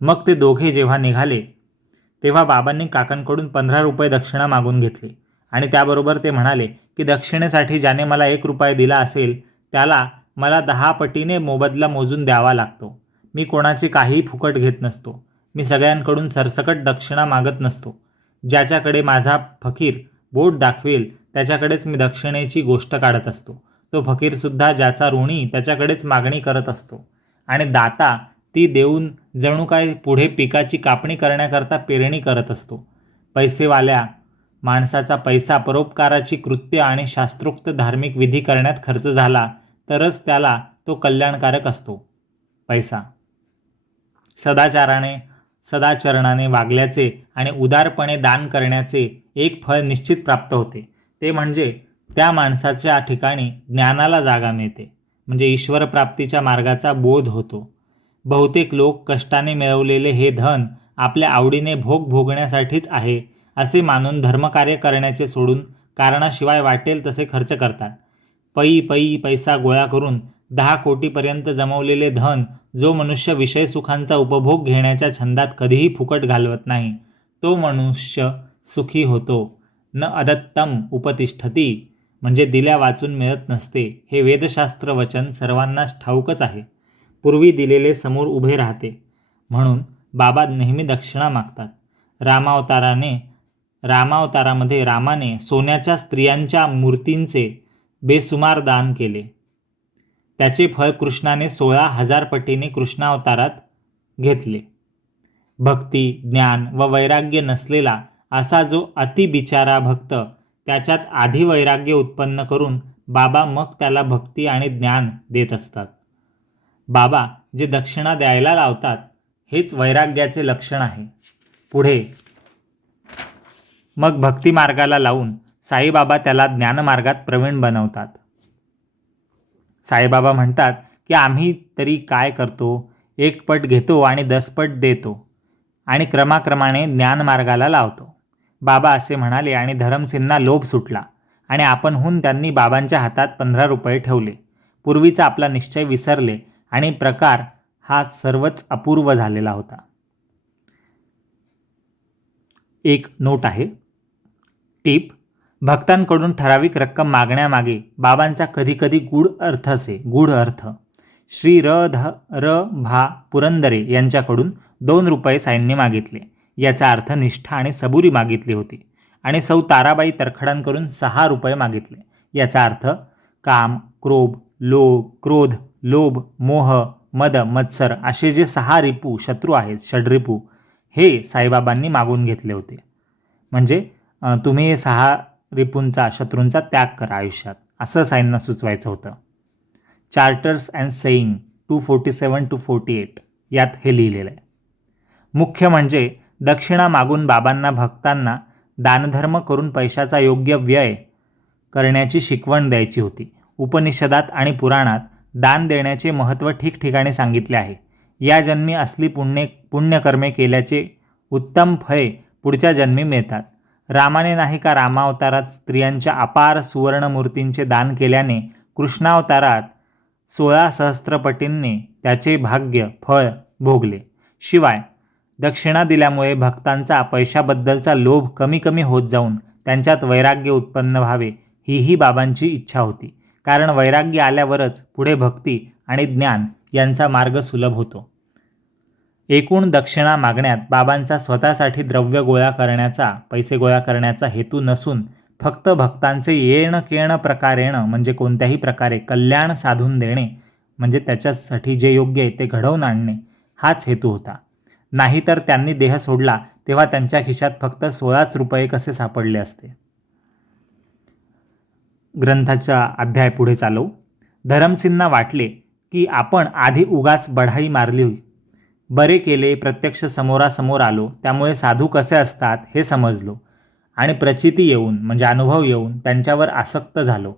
मग ते दोघे जेव्हा निघाले तेव्हा बाबांनी काकांकडून 15 रुपये दक्षिणा मागून घेतली आणि त्याबरोबर ते म्हणाले की दक्षिणेसाठी ज्याने मला 1 रुपया दिला असेल त्याला मला 10 पटीने मोबदला मोजून द्यावा लागतो. मी कोणाची काहीही फुकट घेत नसतो. मी सगळ्यांकडून सरसकट दक्षिणा मागत नसतो. ज्याच्याकडे माझा फकीर बोट दाखवेल त्याच्याकडेच मी दक्षिणेची गोष्ट काढत असतो. तो फकीरसुद्धा ज्याचा ऋणी त्याच्याकडेच मागणी करत असतो आणि दाता ती देऊन जणू काय पुढे पिकाची कापणी करण्याकरता पेरणी करत असतो. पैसेवाल्या माणसाचा पैसा परोपकाराची कृत्य आणि शास्त्रोक्त धार्मिक विधी करण्यात खर्च झाला तरच त्याला तो कल्याणकारक असतो. पैसा सदाचरणाने वागल्याचे आणि उदारपणे दान करण्याचे एक फळ निश्चित प्राप्त होते. ते म्हणजे त्या माणसाच्या ठिकाणी ज्ञानाला जागा मिळते, म्हणजे ईश्वरप्राप्तीच्या मार्गाचा बोध होतो. बहुतेक लोक कष्टाने मिळवलेले हे धन आपल्या आवडीने भोगण्यासाठीच आहे असे मानून धर्मकार्य करण्याचे सोडून कारणाशिवाय वाटेल तसे खर्च करतात. पै पैसा गोळा करून 10 कोटीपर्यंत जमवलेले धन जो मनुष्य विषय सुखांचा उपभोग घेण्याच्या छंदात कधीही फुकट घालवत नाही तो मनुष्य सुखी होतो. न अदत्तम उपतिष्ठती म्हणजे दिल्या वाचून मिळत नसते हे वेदशास्त्र वचन सर्वांनाच ठाऊकच आहे. पूर्वी दिलेले समोर उभे राहते म्हणून बाबा नेहमी दक्षिणा मागतात. रामावतारामध्ये रामाने सोन्याच्या स्त्रियांच्या मूर्तींचे बेसुमार दान केले. त्याचे फळ कृष्णाने 16,000 पटीने कृष्णावतारात घेतले. भक्ती ज्ञान व वैराग्य नसलेला असा जो अतिबिचारा भक्त त्याच्यात आधी वैराग्य उत्पन्न करून बाबा मग त्याला भक्ती आणि ज्ञान देत असतात. बाबा जे दक्षिणा द्यायला लावतात हेच वैराग्याचे लक्षण आहे. पुढे मग भक्ती मार्गाला लावून साईबाबा त्याला ज्ञानमार्गात प्रवीण बनवतात. साईबाबा म्हणतात की आम्ही तरी काय करतो, 1 पट घेतो आणि 10 पट देतो आणि क्रमाक्रमाने ज्ञानमार्गाला लावतो. बाबा असे म्हणाले आणि धरमसिंगना लोभ सुटला आणि आपणहून त्यांनी बाबांच्या हातात 15 रुपये ठेवले. पूर्वीचा आपला निश्चय विसरले आणि प्रकार हा सर्वच अपूर्व झालेला होता. एक नोट आहे. टिप: भक्तांकडून ठराविक रक्कम मागण्यामागे बाबांचा कधीकधी गूढ अर्थ. श्री र भा पुरंदरे यांच्याकडून 2 रुपये साईंनी मागितले. याचा अर्थ निष्ठा आणि सबुरी मागितली होती. आणि सौ ताराबाई तरखडांकडून 6 रुपये मागितले. याचा अर्थ काम, क्रोध, लोभ, मोह, मद, मत्सर असे जे 6 रिपू शत्रू आहेत, षड्रिपू, हे साईबाबांनी मागून घेतले होते. म्हणजे तुम्ही हे 6 रिपूंचा, शत्रूंचा त्याग करा आयुष्यात, असं साईंना सुचवायचं होतं. चार्टर्स अँड सेईंग 247-48 यात हे लिहिलेलं आहे. मुख्य म्हणजे दक्षिणा मागून बाबांना भक्तांना दानधर्म करून पैशाचा योग्य व्यय करण्याची शिकवण द्यायची होती. उपनिषदात आणि पुराणात दान देण्याचे महत्त्व ठिकठिकाणी सांगितले आहे. या जन्मी असली पुण्यकर्मे केल्याचे उत्तम फळे पुढच्या जन्मी मिळतात. रामाने नाही का रामावतारात स्त्रियांच्या अपार सुवर्णमूर्तींचे दान केल्याने कृष्णावतारात 16 सहस्त्रपटींनी त्याचे भाग्य फळ भोगले. शिवाय दक्षिणा दिल्यामुळे भक्तांचा पैशाबद्दलचा लोभ कमी कमी होत जाऊन त्यांच्यात वैराग्य उत्पन्न व्हावे, हीही बाबांची इच्छा होती. कारण वैराग्य आल्यावरच पुढे भक्ती आणि ज्ञान यांचा मार्ग सुलभ होतो. एकूण दक्षिणा मागण्यात बाबांचा स्वतःसाठी पैसे गोळा करण्याचा हेतू नसून फक्त भक्तांचे येणं प्रकारेणं म्हणजे कोणत्याही प्रकारे कल्याण साधून देणे, म्हणजे त्याच्यासाठी जे योग्य आहे ते घडवून आणणे, हाच हेतू होता. नाहीतर त्यांनी देह सोडला तेव्हा त्यांच्या खिशात फक्त 16 रुपये कसे सापडले असते. ग्रंथाचा अध्याय पुढे चालवू. धरमसिंगना वाटले की आपण आधी उगाच बढाई मारली होई. बरे केले, प्रत्यक्ष समोरासमोर आलो, त्यामुळे साधू कसे असतात हे समजलो आणि प्रचिती येऊन म्हणजे अनुभव येऊन त्यांच्यावर आसक्त झालो.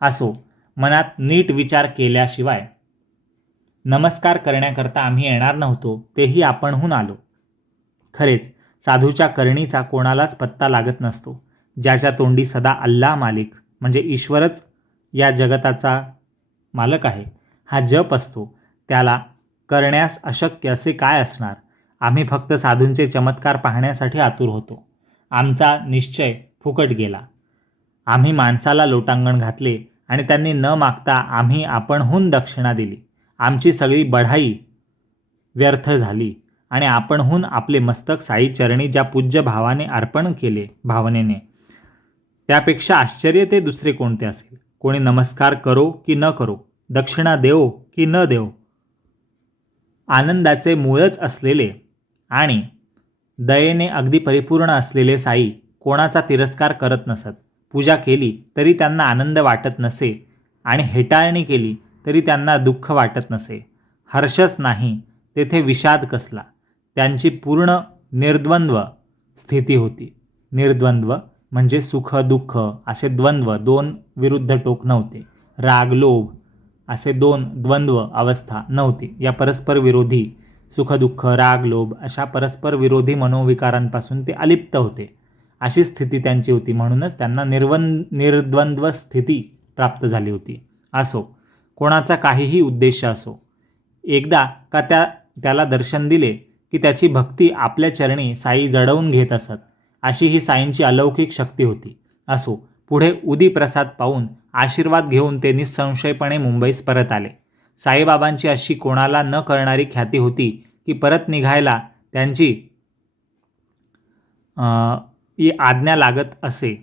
असो, मनात नीट विचार केल्याशिवाय नमस्कार करण्याकरता आम्ही येणार नव्हतो, तेही आपणहून आलो. खरेच साधूच्या करणीचा कोणालाच पत्ता लागत नसतो. ज्याच्या तोंडी सदा अल्ला मालिक म्हणजे ईश्वरच या जगताचा मालक आहे हा जप असतो, त्याला करण्यास अशक्य असे काय असणार. आम्ही फक्त साधूंचे चमत्कार पाहण्यासाठी आतुर होतो. आमचा निश्चय फुकट गेला. आम्ही माणसाला लोटांगण घातले आणि त्यांनी न मागता आम्ही आपणहून दक्षिणा दिली. आमची सगळी बढाई व्यर्थ झाली आणि आपणहून आपले मस्तक साई चरणी ज्या पूज्य भावाने अर्पण केले, भावनेने, त्यापेक्षा आश्चर्य ते दुसरे कोणते असेल. कोणी नमस्कार करो की न करो, दक्षिणा देवो की न देवो, आनंदाचे मूळच असलेले आणि दयेने अगदी परिपूर्ण असलेले साई कोणाचा तिरस्कार करत नसत. पूजा केली तरी त्यांना आनंद वाटत नसे आणि हेटाळणी केली तरी त्यांना दुःख वाटत नसे. हर्षच नाही तेथे विषाद कसला. त्यांची पूर्ण निर्द्वंद्व स्थिती होती. निर्द्वंद्व म्हणजे सुख दुःख असे द्वंद्व, 2 विरुद्ध टोक नव्हते. राग लोभ असे 2 द्वंद्व अवस्था नव्हती. या परस्पर विरोधी सुख दुःख, राग लोभ अशा परस्पर विरोधी मनोविकारांपासून ते अलिप्त होते. अशी स्थिती त्यांची होती. म्हणूनच त्यांना निर्द्वंद्व स्थिती प्राप्त झाली होती. असो, कोणाचा काहीही उद्देश असो, एकदा का त्याला दर्शन दिले की त्याची भक्ती आपल्या चरणी साई जडवून घेत असत. अशी ही साईंची अलौकिक शक्ती होती. असो, पुढे उदी प्रसाद पाहून आशीर्वाद घेऊन ते निसंशयपणे मुंबईस परत आले. साईबाबांची अशी कोणाला न कळणारी ख्याती होती की परत निघायला त्यांची आज्ञा लागत असे.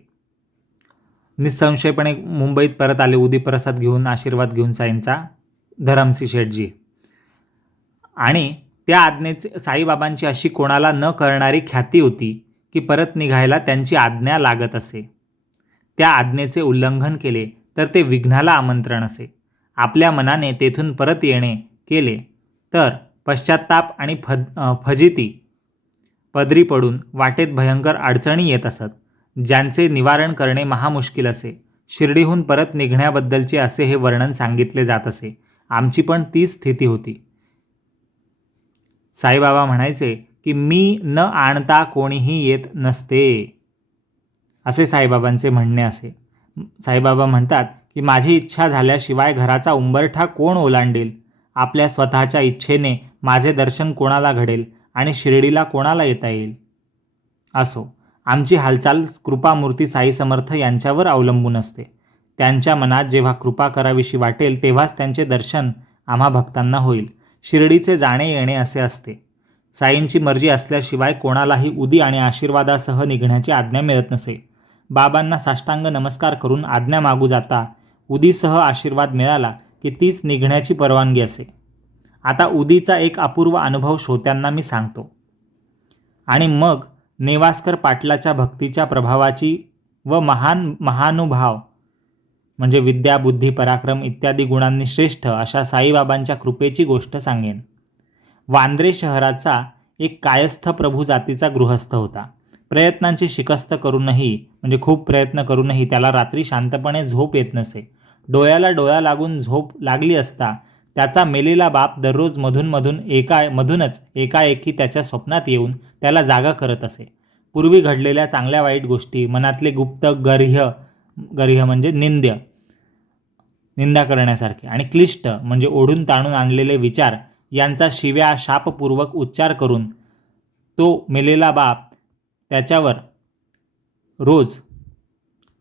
निसंशयपणे मुंबईत परत आले उदीप्रसाद घेऊन, आशीर्वाद घेऊन साईंचा, धरमसिंग शेठजी. आणि त्या आज्ञेचे साईबाबांची अशी कोणाला न कळणारी ख्याती होती की परत निघायला त्यांची आज्ञा लागत असे. त्या आज्ञेचे उल्लंघन केले तर ते विघ्नाला आमंत्रण असे. आपल्या मनाने तेथून परत येणे केले तर पश्चात्ताप आणि फजिती पदरी पडून वाटेत भयंकर अडचणी येत असत, ज्यांचे निवारण करणे महामुश्किल असे. शिर्डीहून परत निघण्याबद्दलचे असे हे वर्णन सांगितले जात असे. आमची पण तीच स्थिती होती. साईबाबा म्हणायचे की मी न आणता कोणीही येत नसते, असे साईबाबांचे म्हणणे असे. साईबाबा म्हणतात की माझी इच्छा झाल्याशिवाय घराचा उंबरठा कोण ओलांडेल? आपल्या स्वतःच्या इच्छेने माझे दर्शन कोणाला घडेल आणि शिर्डीला कोणाला येता येईल? असो, आमची हालचाल कृपामूर्ती साई समर्थ यांच्यावर अवलंबून असते. त्यांच्या मनात जेव्हा कृपा करावीशी वाटेल तेव्हाच त्यांचे दर्शन आम्हा भक्तांना होईल. शिर्डीचे जाणे येणे असे असते. साईंची मर्जी असल्याशिवाय कोणालाही उदी आणि आशीर्वादासह निघण्याची आज्ञा मिळत नसे. बाबांना साष्टांग नमस्कार करून आज्ञा मागू जाता उदीसह आशीर्वाद मिळाला की तीच निघण्याची परवानगी असे. आता उदीचा एक अपूर्व अनुभव श्रोत्यांना मी सांगतो आणि मग नेवास्कर पाटलाच्या भक्तीच्या प्रभावाची व महानुभाव म्हणजे विद्या, बुद्धी, पराक्रम इत्यादी गुणांनी श्रेष्ठ अशा साईबाबांच्या कृपेची गोष्ट सांगेन. वांद्रे शहराचा एक कायस्थ प्रभू जातीचा गृहस्थ होता. प्रयत्नांची शिकस्त करूनही म्हणजे खूप प्रयत्न करूनही त्याला रात्री शांतपणे झोप येत नसे. डोळ्याला डोळा लागून झोप लागली असता त्याचा मेलेला बाप दररोज मधूनच एकाएकी त्याच्या स्वप्नात येऊन त्याला जागा करत असे. पूर्वी घडलेल्या चांगल्या वाईट गोष्टी, मनातले गुप्त गर्ह्य म्हणजे निंदा करण्यासारखे आणि क्लिष्ट म्हणजे ओढून ताणून आणलेले विचार यांचा शिव्या शापपूर्वक उच्चार करून तो मेलेला बाप त्याच्यावर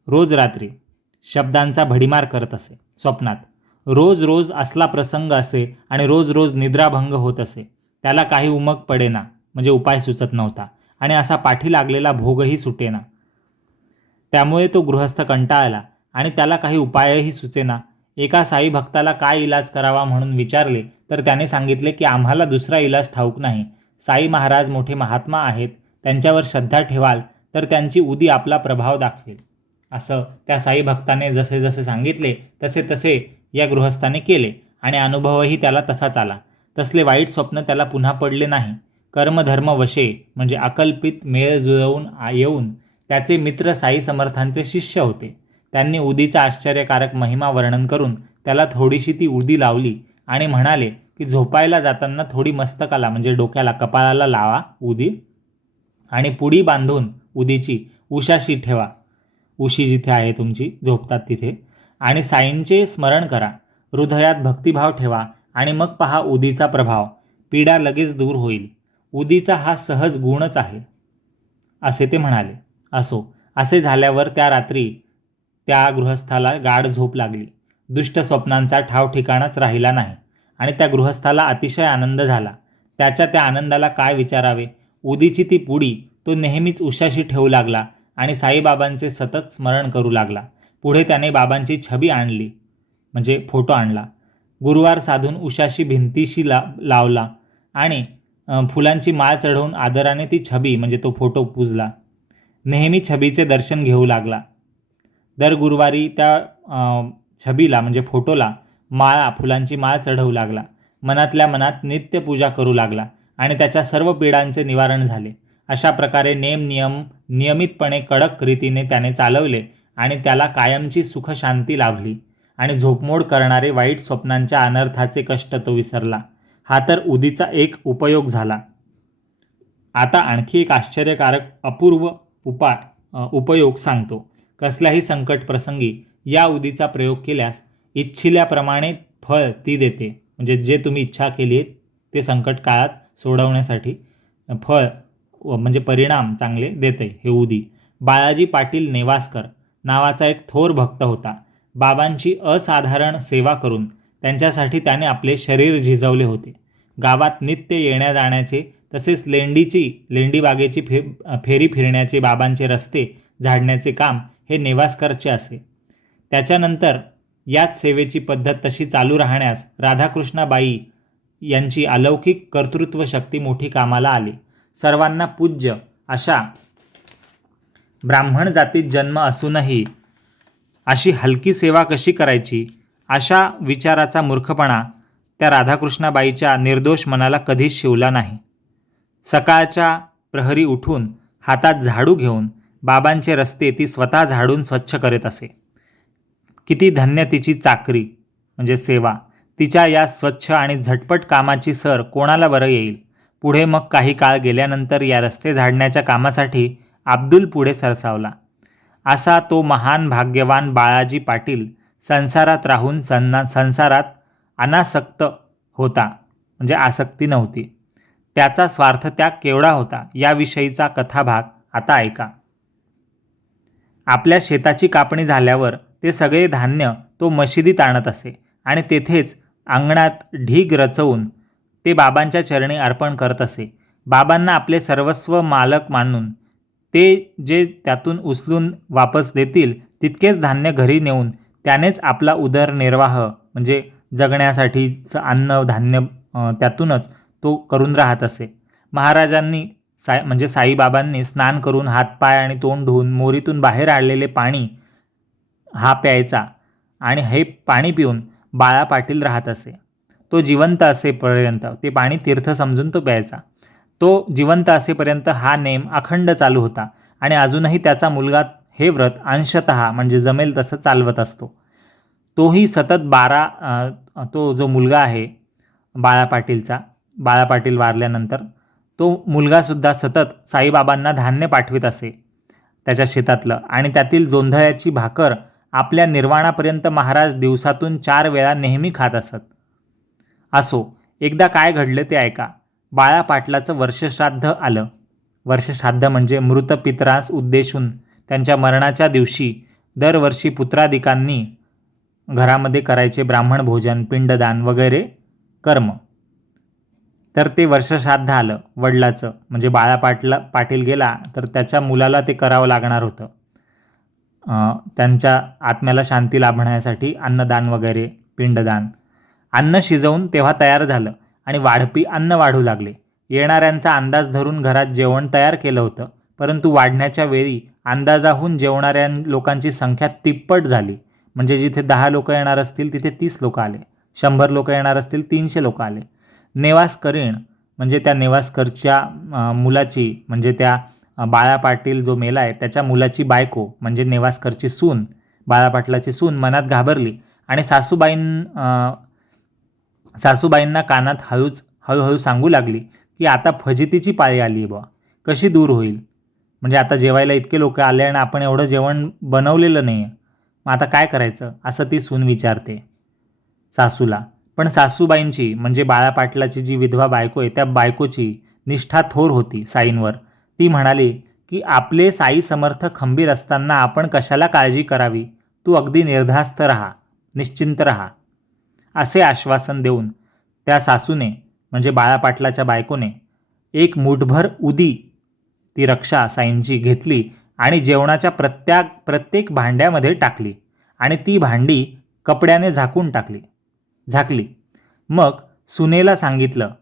रोज रात्री शब्दांचा भडीमार करत असे. स्वप्नात रोज असला प्रसंग असे आणि रोज निद्राभंग होत असे. त्याला काही उमग पडेना म्हणजे उपाय सुचत नव्हता आणि असा पाठी लागलेला भोगही सुटेना. त्यामुळे तो गृहस्थ कंटाळला आणि त्याला काही उपायही सुचेना. एका साई भक्ताला काय इलाज करावा म्हणून विचारले तर त्याने सांगितले की आम्हाला दुसरा इलाज ठाऊक नाही. साई महाराज मोठे महात्मा आहेत, त्यांच्यावर श्रद्धा ठेवाल तर त्यांची उदी आपला प्रभाव दाखवेल. असं त्या साई भक्ताने जसे सांगितले तसे या गृहस्थाने केले आणि अनुभवही त्याला तसाच आला. तसले वाईट स्वप्न त्याला पुन्हा पडले नाही. कर्मधर्म वशे म्हणजे अकल्पित मेळ जुळवून येऊन त्याचे मित्र साई समर्थांचे शिष्य होते. त्यांनी उदीचा आश्चर्यकारक महिमा वर्णन करून त्याला थोडीशी ती उदी लावली आणि म्हणाले की झोपायला जाताना थोडी मस्तकाला म्हणजे डोक्याला कपाळाला लावा उदी आणि पुडी बांधून उदीची उशाशी ठेवा. उशी जिथे आहे तुमची झोपतात तिथे आणि साईंचे स्मरण करा. हृदयात भक्तिभाव ठेवा आणि मग पहा उदीचा प्रभाव. पीडा लगेच दूर होईल. उदीचा हा सहज गुणच आहे असे ते म्हणाले. असो, असे झाल्यावर त्या रात्री त्या गृहस्थाला गाढ झोप लागली. दुष्ट स्वप्नांचा ठाव ठिकाणाच राहिला नाही आणि त्या गृहस्थाला अतिशय आनंद झाला. त्याच्या त्या आनंदाला काय विचारावे. उदीची ती पुडी तो नेहमीच उशाशी ठेवू लागला आणि साईबाबांचे सतत स्मरण करू लागला. पुढे त्याने बाबांची छबी आणली म्हणजे फोटो आणला. गुरुवार साधून उशाशी भिंतीशी लावला आणि फुलांची माळ चढवून आदराने ती छबी म्हणजे तो फोटो पूजला. नेहमी छबीचे दर्शन घेऊ लागला. दर गुरुवारी त्या छबीला म्हणजे फोटोला फुलांची माळ चढवू लागला. मनातल्या मनात नित्यपूजा करू लागला आणि त्याच्या सर्व पीडांचे निवारण झाले. अशा प्रकारे नियमितपणे कडक रीतीने त्याने चालवले आणि त्याला कायमची सुख शांती लाभली आणि झोपमोड करणारे वाईट स्वप्नांच्या अनर्थाचे कष्ट तो विसरला. हा तर उदीचा एक उपयोग झाला. आता आणखी एक आश्चर्यकारक अपूर्व उपयोग सांगतो. कसल्याही संकट प्रसंगी या उदीचा प्रयोग केल्यास इच्छिल्याप्रमाणे फळ ती देते. म्हणजे जे तुम्ही इच्छा केली ते संकट काळात सोडवण्यासाठी फळ म्हणजे परिणाम चांगले देते हे उदी. बाळाजी पाटील नेवास्कर नावाचा एक थोर भक्त होता. बाबांची असाधारण सेवा करून त्यांच्यासाठी त्याने आपले शरीर झिजवले होते. गावात नित्य येण्या जाण्याचे तसेच लेंडी बागेची फेरी फिरण्याचे बाबांचे रस्ते झाडण्याचे काम हे नेवास्करचे असे. त्याच्यानंतर याच सेवेची पद्धत तशी चालू राहण्यास राधाकृष्णाबाई यांची अलौकिक कर्तृत्व शक्ती मोठी कामाला आली. सर्वांना पूज्य अशा ब्राह्मण जातीत जन्म असूनही अशी हलकी सेवा कशी करायची अशा विचाराचा मूर्खपणा त्या राधाकृष्णाबाईच्या निर्दोष मनाला कधीच शिवला नाही. सकाळच्या प्रहरी उठून हातात झाडू घेऊन बाबांचे रस्ते ती स्वतः झाडून स्वच्छ करत असे. किती धन्य तिची चाकरी म्हणजे सेवा. तिच्या या स्वच्छ आणि झटपट कामाची सर कोणाला बरं येईल. पुढे मग काही काळ गेल्यानंतर या रस्ते झाडण्याच्या कामासाठी अब्दुल पुढे सरसावला. असा तो महान भाग्यवान बाळाजी पाटील संसारात राहून संसारात अनासक्त होता, म्हणजे आसक्ती नव्हती. त्याचा स्वार्थत्याग केवढा होता याविषयीचा कथाभाग आता ऐका. आपल्या शेताची कापणी झाल्यावर ते सगळे धान्य तो मशिदीत आणत असे आणि तेथेच अंगणात ढीग रचवून ते बाबांच्या चरणी अर्पण करत असे. बाबांना आपले सर्वस्व मालक मानून ते जे त्यातून उचलून वापस देतील तितकेच धान्य घरी नेऊन त्यानेच आपला उदरनिर्वाह म्हणजे जगण्यासाठीचं अन्न धान्य त्यातूनच तो करून राहत असे. महाराजांनी म्हणजे साईबाबांनी स्नान करून हातपाय आणि तोंड धुवून मोरीतून बाहेर आलेले पाणी हा प्यायचा आणि हे पाणी पिऊन बाळा पाटील राहत असे. तो जिवंत असेपर्यंत ते पाणी तीर्थ समजून तो प्यायचा. तो जिवंत असेपर्यंत हा नेम अखंड चालू होता आणि अजूनही त्याचा मुलगा हे व्रत अंशतः म्हणजे जमेल तसं चालवत असतो. तोही सतत तो जो मुलगा आहे बाळा पाटीलचा, बाळा पाटील वारल्यानंतर तो मुलगासुद्धा सतत साईबाबांना धान्य पाठवित असे त्याच्या शेतातलं, आणि त्यातील जोंधळ्याची भाकर आपल्या निर्वाणापर्यंत महाराज दिवसातून 4 वेळा नेहमी खात असत. असो, एकदा काय घडलं ते ऐका. बाळा पाटलाचं वर्षश्राद्ध आलं. वर्षश्राद्ध म्हणजे मृत पितरास उद्देशून त्यांच्या मरणाच्या दिवशी दरवर्षी पुत्रादिकांनी घरामध्ये करायचे ब्राह्मण भोजन, पिंडदान वगैरे कर्म. तर ते वर्षश्राद्ध आलं वडिलाचं, म्हणजे बाळा पाटील गेला तर त्याच्या मुलाला ते करावं लागणार होतं. त्यांच्या आत्म्याला शांती लाभण्यासाठी अन्नदान वगैरे, पिंडदान. अन्न शिजवून तेव्हा तयार झालं आणि वाढपी अन्न वाढू लागले. येणाऱ्यांचा अंदाज धरून घरात जेवण तयार केलं होतं, परंतु वाढण्याच्या वेळी अंदाजाहून जेवणाऱ्या लोकांची संख्या तिप्पट झाली. म्हणजे जिथे 10 लोक येणार असतील तिथे 30 लोक आले, 100 लोक येणार असतील 300 लोक आले. नेवास्करीण म्हणजे त्या नेवास्करच्या मुलाची, म्हणजे त्या बाळा पाटील जो मेला आहे त्याच्या मुलाची बायको म्हणजे नेवास्करची सून, बाळा पाटलाची सून मनात घाबरली आणि सासूबाईंना कानात हळूहळू सांगू लागली की आता फजितीची पाळी आली आहे बुवा, कशी दूर होईल. म्हणजे आता जेवायला इतके लोक आले आणि आपण एवढं जेवण बनवलेलं नाही आहे, मग आता काय करायचं असं ती सून विचारते सासूला. पण सासूबाईंची म्हणजे बाळा पाटलाची जी विधवा बायको आहे त्या बायकोची निष्ठा थोर होती साईंवर. ती म्हणाली की आपले साई समर्थ खंबीर असताना आपण कशाला काळजी करावी, तू अगदी निर्धास्त राहा, निश्चिंत राहा, असे आश्वासन देऊन त्या सासूने म्हणजे बाळा पाटलाच्या बायकोने एक मुठभर उदी ती रक्षा साईंची घेतली आणि जेवणाच्या प्रत्येक भांड्यामध्ये टाकली आणि ती भांडी कपड्याने झाकली. मग सुनेला सांगितलं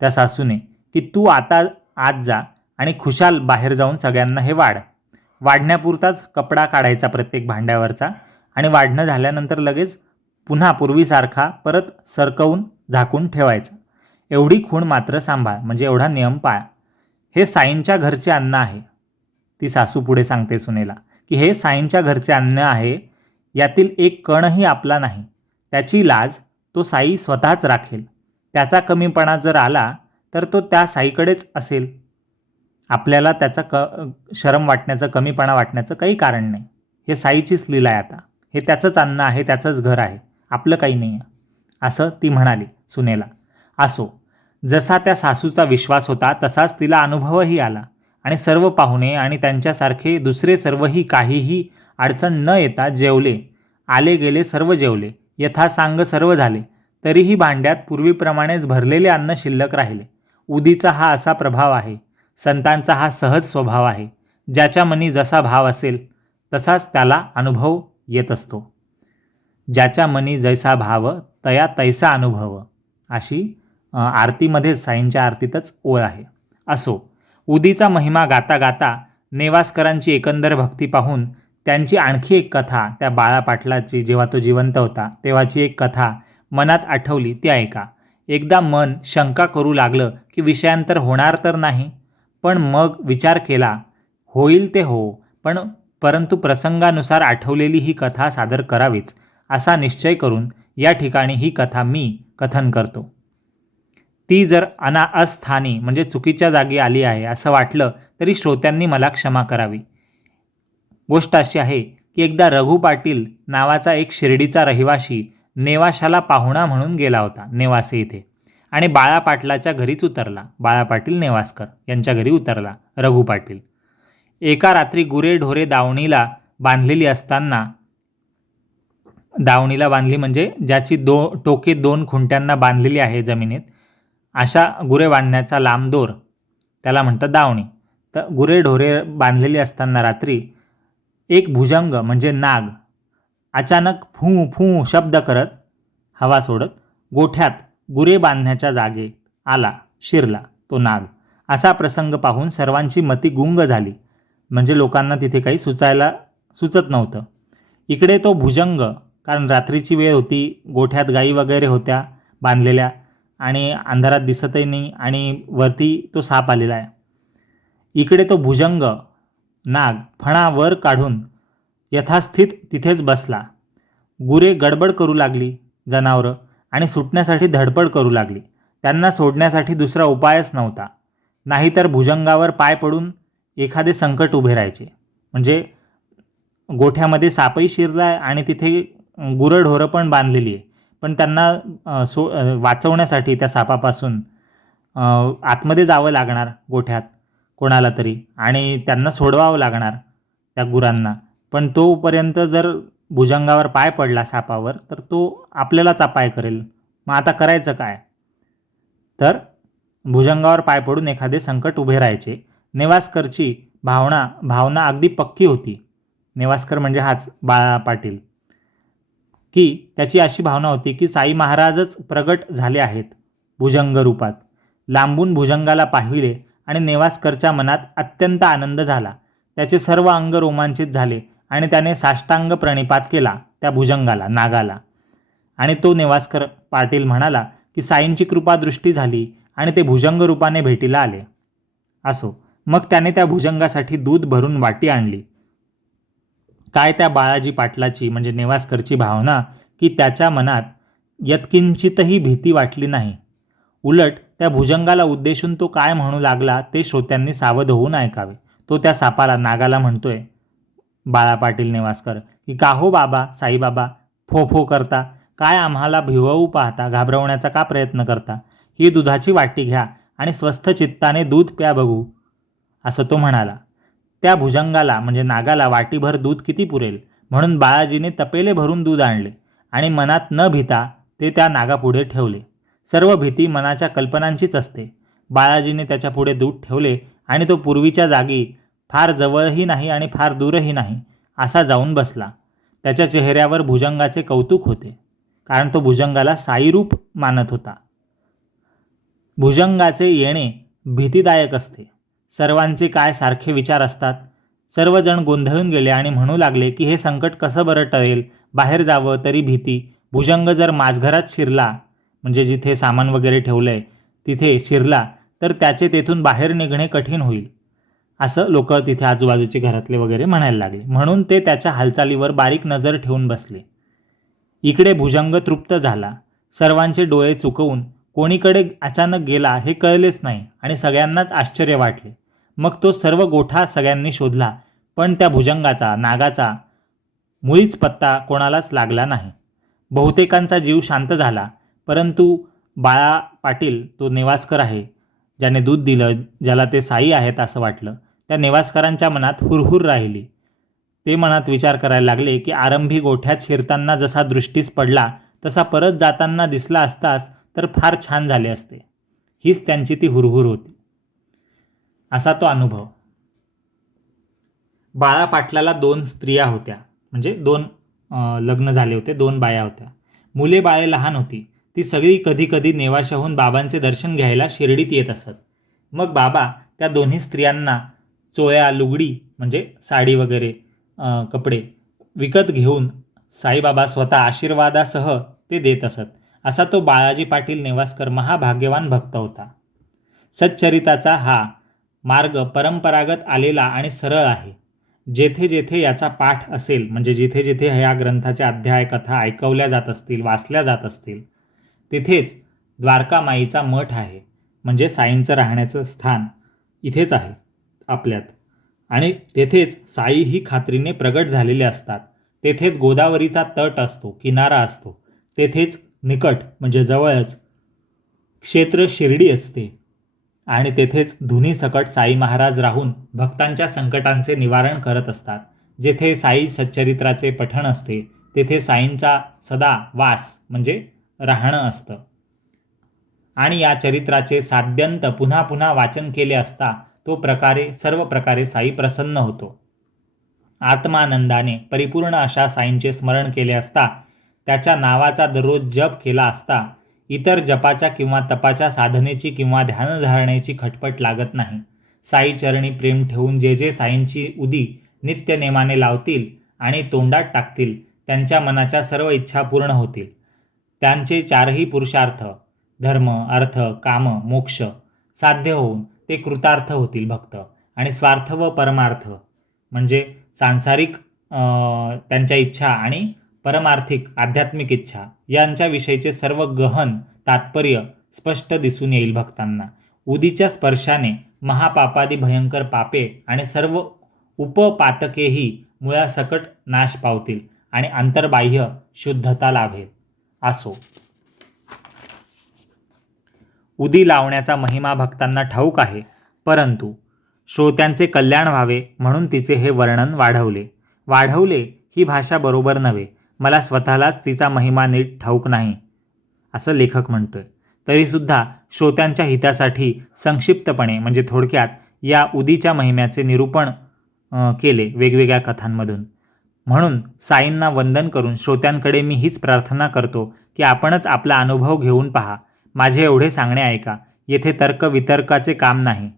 त्या सासूने की तू आता आत जा आणि खुशाल बाहेर जाऊन सगळ्यांना हे वाढण्यापुरताच कपडा काढायचा प्रत्येक भांड्यावरचा आणि वाढणं झाल्यानंतर लगेच पुन्हा पूर्वीसारखा परत सरकवून झाकून ठेवायचा. एवढी खूण मात्र सांभाळ, म्हणजे एवढा नियम पाळ. हे साईंच्या घरचे अन्न आहे. ती सासू पुढे सांगते सुनेला की हे साईंच्या घरचे अन्न आहे, यातील एक कणही आपला नाही. त्याची लाज तो साई स्वतःच राखेल. त्याचा कमीपणा जर आला तर तो त्या साईकडेच असेल. आपल्याला त्याचा शरम वाटण्याचं, कमीपणा वाटण्याचं काही कारण नाही. हे साईचीच लीला आहे. आता हे त्याचंच अन्न आहे, त्याचंच घर आहे, आपलं काही नाही आहे, असं ती म्हणाली सुनेला. असो, जसा त्या सासूचा विश्वास होता तसाच तिला अनुभवही आला आणि सर्व पाहुणे आणि त्यांच्यासारखे दुसरे सर्वही काहीही अडचण न येता जेवले. आले गेले सर्व जेवले, यथासांग सर्व झाले. तरीही भांड्यात पूर्वीप्रमाणेच भरलेले अन्न शिल्लक राहिले. उदीचा हा असा प्रभाव आहे, संतांचा हा सहज स्वभाव आहे. ज्याच्या मनी जसा भाव असेल तसाच त्याला अनुभव येत असतो. ज्याच्या मनी जैसा भाव तया तैसा अनुभव, अशी आरतीमध्येच साईंच्या आरतीतच ओळ आहे. असो, उदीचा महिमा गाता गाता नेवास्करांची एकंदर भक्ती पाहून त्यांची आणखी एक कथा, त्या बाळा पाटलाची जेव्हा तो जिवंत होता तेव्हाची एक कथा मनात आठवली, ती ऐका. एकदा मन शंका करू लागलं की विषयांतर होणार तर नाही, पण मग विचार केला होईल ते हो, परंतु प्रसंगानुसार आठवलेली ही कथा सादर करावीच, असा निश्चय करून या ठिकाणी ही कथा मी कथन करतो. ती जर अस्थानी म्हणजे चुकीच्या जागी आली आहे असं वाटलं तरी श्रोत्यांनी मला क्षमा करावी. गोष्ट अशी आहे की एकदा रघु पाटील नावाचा एक शिर्डीचा रहिवाशी नेवाशाला पाहुणा म्हणून गेला होता नेवासे इथे, आणि बाळा पाटलाच्या घरीच उतरला. बाळा पाटील नेवासकर यांच्या घरी उतरला रघु पाटील. एका रात्री गुरेढोरे दावणीला बांधलेली असताना, दावणीला बांधली म्हणजे ज्याची टोके 2 खुंट्यांना बांधलेली आहे जमिनीत, अशा गुरे बांधण्याचा लांब दोर त्याला म्हणतात दावणी. तर गुरेढोरे बांधलेली असताना रात्री एक भुजंग म्हणजे नाग अचानक फू फू शब्द करत, हवा सोडत गोठ्यात गुरे बांधण्याच्या जागे आला, शिरला तो नाग. असा प्रसंग पाहून सर्वांची मती गुंग झाली, म्हणजे लोकांना तिथे काही सुचत नव्हतं. इकडे तो भुजंग, कारण रात्रीची वेळ होती, गोठ्यात गाई वगैरे होत्या बांधलेल्या आणि अंधारात दिसतही नाही, आणि वरती तो साप आलेला आहे. इकडे तो भुजंग नाग फणा वर काढून यथास्थित तिथेच बसला. गुरे गडबड करू लागली, जनावरं, आणि सुटण्यासाठी धडपड करू लागली. त्यांना सोडण्यासाठी दुसरा उपायच नव्हता, नाहीतर भुजंगावर पाय पडून एखादे संकट उभे राहायचे. म्हणजे गोठ्यामध्ये सापही शिरला आहे आणि तिथे गुरंढोरं पण बांधलेली आहे, पण त्यांना वाचवण्यासाठी त्या सापापासून आतमध्ये जावं लागणार गोठ्यात कोणाला तरी, आणि त्यांना सोडवावं लागणार त्या गुरांना. पण तोपर्यंत जर भुजंगावर पाय पडला सापावर तर तो आपल्यालाच अपाय करेल. मग आता करायचं काय? तर भुजंगावर पाय पडून एखादे संकट उभे राहायचे. नेवासकरची भावना अगदी पक्की होती. नेवासकर म्हणजे हाच बाळा पाटील, की त्याची अशी भावना होती की साई महाराजच प्रगट झाले आहेत भुजंग रूपात. लांबून भुजंगाला पाहिले आणि नेवासकरच्या मनात अत्यंत आनंद झाला. त्याचे सर्व अंग रोमांचित झाले आणि त्याने साष्टांग प्रणिपात केला त्या भुजंगाला, नागाला. आणि तो नेवासकर पाटील म्हणाला की साईंची कृपा दृष्टी झाली आणि ते भुजंग रूपाने भेटीला आले. असो, मग त्याने त्या भुजंगासाठी दूध भरून वाटी आणली. काय त्या बाळाजी पाटलाची म्हणजे नेवासकरची भावना की त्याच्या मनात यत्किंचितही भीती वाटली नाही. उलट त्या भुजंगाला उद्देशून तो काय म्हणू लागला ते श्रोत्यांनी सावध होऊन ऐकावे. तो त्या सापाला, नागाला म्हणतोय, बाळा पाटील नेवासकर, की का हो बाबा साईबाबा, फो फो करता, काय आम्हाला भिववू पाहता, घाबरवण्याचा का प्रयत्न करता? ही दुधाची वाटी घ्या आणि स्वस्थ चित्ताने दूध प्या बघू, असं तो म्हणाला. त्या भुजंगाला म्हणजे नागाला वाटीभर दूध किती पुरेल म्हणून बाळाजीने तपेले भरून दूध आणले आणि मनात न भीता ते त्या नागापुढे ठेवले. सर्व भीती मनाच्या कल्पनांचीच असते. बाळाजीने त्याच्या पुढे दूध ठेवले आणि तो पूर्वीच्या जागी, फार जवळही नाही आणि फार दूरही नाही, असा जाऊन बसला. त्याच्या चेहऱ्यावर भुजंगाचे कौतुक होते, कारण तो भुजंगाला साईरूप मानत होता. भुजंगाचे येणे भीतीदायक असते. सर्वांचे काय सारखे विचार असतात. सर्वजण गोंधळून गेले आणि म्हणू लागले की हे संकट कसं बरं टळेल, बाहेर जावं तरी भीती. भुजंग जर माझघरात शिरला, म्हणजे जिथे सामान वगैरे ठेवलंय तिथे शिरला, तर त्याचे तेथून बाहेर निघणे कठीण होईल, असं लोक तिथे आजूबाजूचे घरातले वगैरे म्हणायला लागले. म्हणून ते त्याच्या हालचालीवर बारीक नजर ठेवून बसले. इकडे भुजंग तृप्त झाला. सर्वांचे डोळे चुकवून कोणीकडे अचानक गेला हे कळलेच नाही आणि सगळ्यांनाच आश्चर्य वाटले. मग तो सर्व गोठा सगळ्यांनी शोधला, पण त्या भुजंगाचा, नागाचा मुळीच पत्ता कोणालाच लागला नाही. बहुतेकांचा जीव शांत झाला, परंतु बाळा पाटील, तो नेवासकर आहे ज्याने दूध दिलं, ज्याला ते साई आहेत असं वाटलं, त्या नेवासकरांच्या मनात हुरहुर राहिली. ते मनात विचार करायला लागले की आरंभी गोठ्यात शिरताना जसा दृष्टीस पडला तसा परत जाताना दिसला असताच तर फार छान झाले असते. हीच त्यांची ती हुरहुर होती. असा तो अनुभव. बाळा पाटलाला 2 स्त्रिया होत्या, म्हणजे 2 लग्न झाले होते, 2 बाया होत्या. मुले बाळे लहान होती. ती सगळी कधी कधी नेवाशाहून बाबांचे दर्शन घ्यायला शिर्डीत येत असत. मग बाबा त्या दोन्ही स्त्रियांना चोळ्या, लुगडी म्हणजे साडी वगैरे कपडे विकत घेऊन साईबाबा स्वतः आशीर्वादासह ते देत असत. असा तो बाळाजी पाटील नेवासकर महाभाग्यवान भक्त होता. सच्चरिताचा हा मार्ग परंपरागत आलेला आणि सरळ आहे. जेथे जेथे याचा पाठ असेल, म्हणजे जिथे जिथे ह्या ग्रंथाचे अध्याय, कथा ऐकवल्या जात असतील, वाचल्या जात असतील, तिथेच द्वारकामाईचा मठ आहे, म्हणजे साईंचं राहण्याचं स्थान इथेच आहे आपल्यात. आणि तेथेच साईही खात्रीने प्रगट झालेले असतात. तेथेच गोदावरीचा तट असतो, किनारा असतो. तेथेच निकट म्हणजे जवळच क्षेत्र शिर्डी असते आणि तेथेच धुनीसकट साई महाराज राहून भक्तांच्या संकटांचे निवारण करत असतात. जेथे साई सच्चरित्राचे पठण असते तेथे साईंचा सदा वास म्हणजे राहणं असतं आणि या चरित्राचे साद्यंत पुन्हा पुन्हा वाचन केले असता सर्व प्रकारे साई प्रसन्न होतो. आत्मानंदाने परिपूर्ण अशा साईंचे स्मरण केले असता, त्याच्या नावाचा दररोज जप केला असता इतर जपाच्या किंवा तपाच्या साधनेची किंवा ध्यानधारणेची खटपट लागत नाही. साई चरणी प्रेम ठेवून जे जे साईंची उदी नित्यनेमाने लावतील आणि तोंडात टाकतील त्यांच्या मनाच्या सर्व इच्छा पूर्ण होतील. त्यांचे चारही पुरुषार्थ धर्म, अर्थ, काम, मोक्ष साध्य होऊन ते कृतार्थ होतील भक्त. आणि स्वार्थ व परमार्थ म्हणजे सांसारिक त्यांच्या इच्छा आणि परमार्थिक आध्यात्मिक इच्छा यांच्याविषयीचे सर्व गहन तात्पर्य स्पष्ट दिसून येईल भक्तांना. उदीच्या स्पर्शाने महापापादी भयंकर पापे आणि सर्व उपपातकेही मुळासकट नाश पावतील आणि अंतर्बाह्य शुद्धता लाभेल. असो, उदी लावण्याचा महिमा भक्तांना ठाऊक आहे, परंतु श्रोत्यांचे कल्याण व्हावे म्हणून तिचे हे वर्णन वाढवले ही भाषा बरोबर नव्हे. मला स्वतःलाच तिचा महिमा नीट ठाऊक नाही असं लेखक म्हणतोय. तरीसुद्धा श्रोत्यांच्या हितासाठी संक्षिप्तपणे म्हणजे थोडक्यात या उदीच्या महिम्याचे निरूपण केले वेगवेगळ्या कथांमधून. म्हणून साईंना वंदन करून श्रोत्यांकडे मी हीच प्रार्थना करतो की आपणच आपला अनुभव घेऊन पहा. माझे एवढे सांगणे ऐका. येथे तर्कवितर्काचे काम नाही,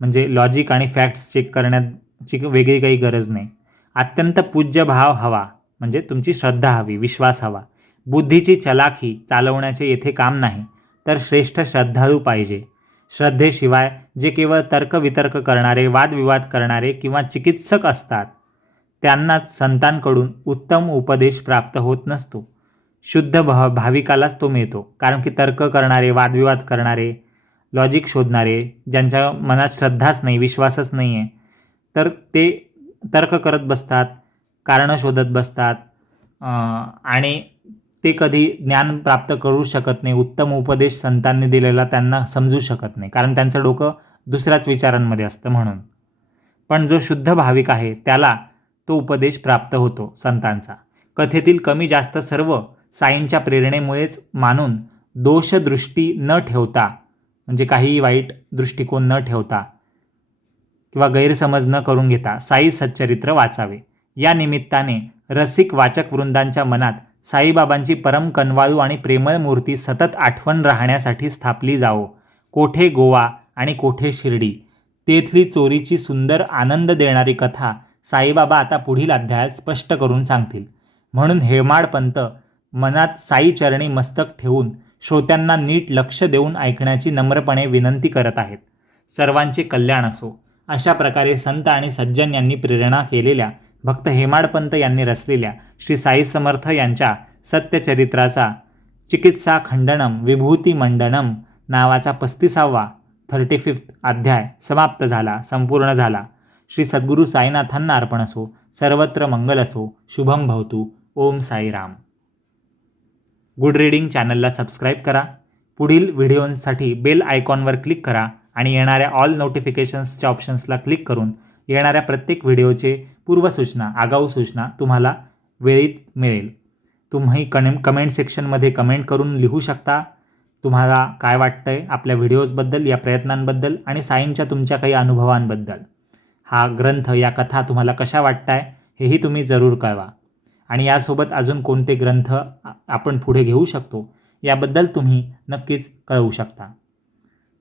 म्हणजे लॉजिक आणि फॅक्ट्स चेक करण्याची वेगळी काही गरज नाही. अत्यंत पूज्य भाव हवा, म्हणजे तुमची श्रद्धा हवी, विश्वास हवा. बुद्धीची चलाखी चालवण्याचे येथे काम नाही, तर श्रेष्ठ श्रद्धाळू पाहिजे. श्रद्धेशिवाय जे केवळ तर्कवितर्क करणारे, वादविवाद करणारे किंवा चिकित्सक असतात त्यांनाच संतांकडून उत्तम उपदेश प्राप्त होत नसतो. शुद्ध भाविकालाच तो मिळतो. कारण की तर्क करणारे, वादविवाद करणारे, लॉजिक शोधणारे, ज्यांच्या मनात श्रद्धाच नाही, विश्वासच नाही आहे, तर ते तर्क करत बसतात, कारणं शोधत बसतात आणि ते कधी ज्ञान प्राप्त करू शकत नाही. उत्तम उपदेश संतांनी दिलेला त्यांना समजू शकत नाही, कारण त्यांचं डोकं दुसऱ्याच विचारांमध्ये असतं म्हणून. पण जो शुद्ध भाविक आहे त्याला तो उपदेश प्राप्त होतो संतांचा. कथेतील कमी जास्त सर्व साईंच्या प्रेरणेमुळेच मानून दोषदृष्टी न ठेवता, म्हणजे काहीही वाईट दृष्टिकोन न ठेवता किंवा गैरसमज न करून घेता साई सच्चरित्र वाचावे. या निमित्ताने रसिक वाचक वृंदांच्या मनात साईबाबांची परम कनवाळू आणि प्रेमळ मूर्ती सतत आठवण राहण्यासाठी स्थापली जावो. कोठे गोवा आणि कोठे शिर्डी, तेथली चोरीची सुंदर आनंद देणारी कथा साईबाबा आता पुढील अध्यायात स्पष्ट करून सांगतील. म्हणून हेमाडपंत मनात साई चरणी मस्तक ठेवून श्रोत्यांना नीट लक्ष देऊन ऐकण्याची नम्रपणे विनंती करत आहेत. सर्वांचे कल्याण असो. अशा प्रकारे संत आणि सज्जन यांनी प्रेरणा केलेल्या, भक्त हेमाडपंत यांनी रचलेल्या श्री साई समर्थ यांच्या सत्यचरित्राचा चिकित्सा खंडनम विभूती मंडनम नावाचा 35वा अध्याय समाप्त झाला, संपूर्ण झाला. श्री सद्गुरू साईनाथांना अर्पण असो. सर्वत्र मंगल असो. शुभम भवतु. ओम साईराम. गुड रीडिंग चॅनलला सबस्क्राईब करा. पुढील व्हिडिओसाठी बेल आयकॉनवर क्लिक करा आणि येणाऱ्या ऑल नोटिफिकेशन्सच्या ऑप्शन्सला क्लिक करून येणाऱ्या प्रत्येक व्हिडिओचे पूर्वसूचना, आगाऊ सूचना तुम्हाला वेळीत मिळेल. तुम्ही कमेंट सेक्शनमध्ये कमेंट करून लिहू शकता तुम्हाला काय वाटतंय आपल्या व्हिडिओजबद्दल, या प्रयत्नांबद्दल आणि साईंच्या तुमच्या काही अनुभवांबद्दल. हा ग्रंथ, या कथा तुम्हाला कशा वाटताय हेही तुम्ही जरूर कळवा. आणि यासोबत अजून कोणते ग्रंथ आपण पुढे घेऊ शकतो याबद्दल तुम्ही नक्कीच कळवू शकता.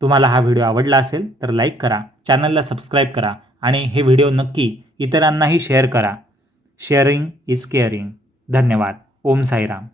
तुम्हाला हा व्हिडिओ आवडला असेल तर लाईक करा, चॅनलला सबस्क्राईब करा आणि हे व्हिडिओ नक्की इतरांनाही शेअर करा. Sharing is caring. धन्यवाद. ओम साईराम.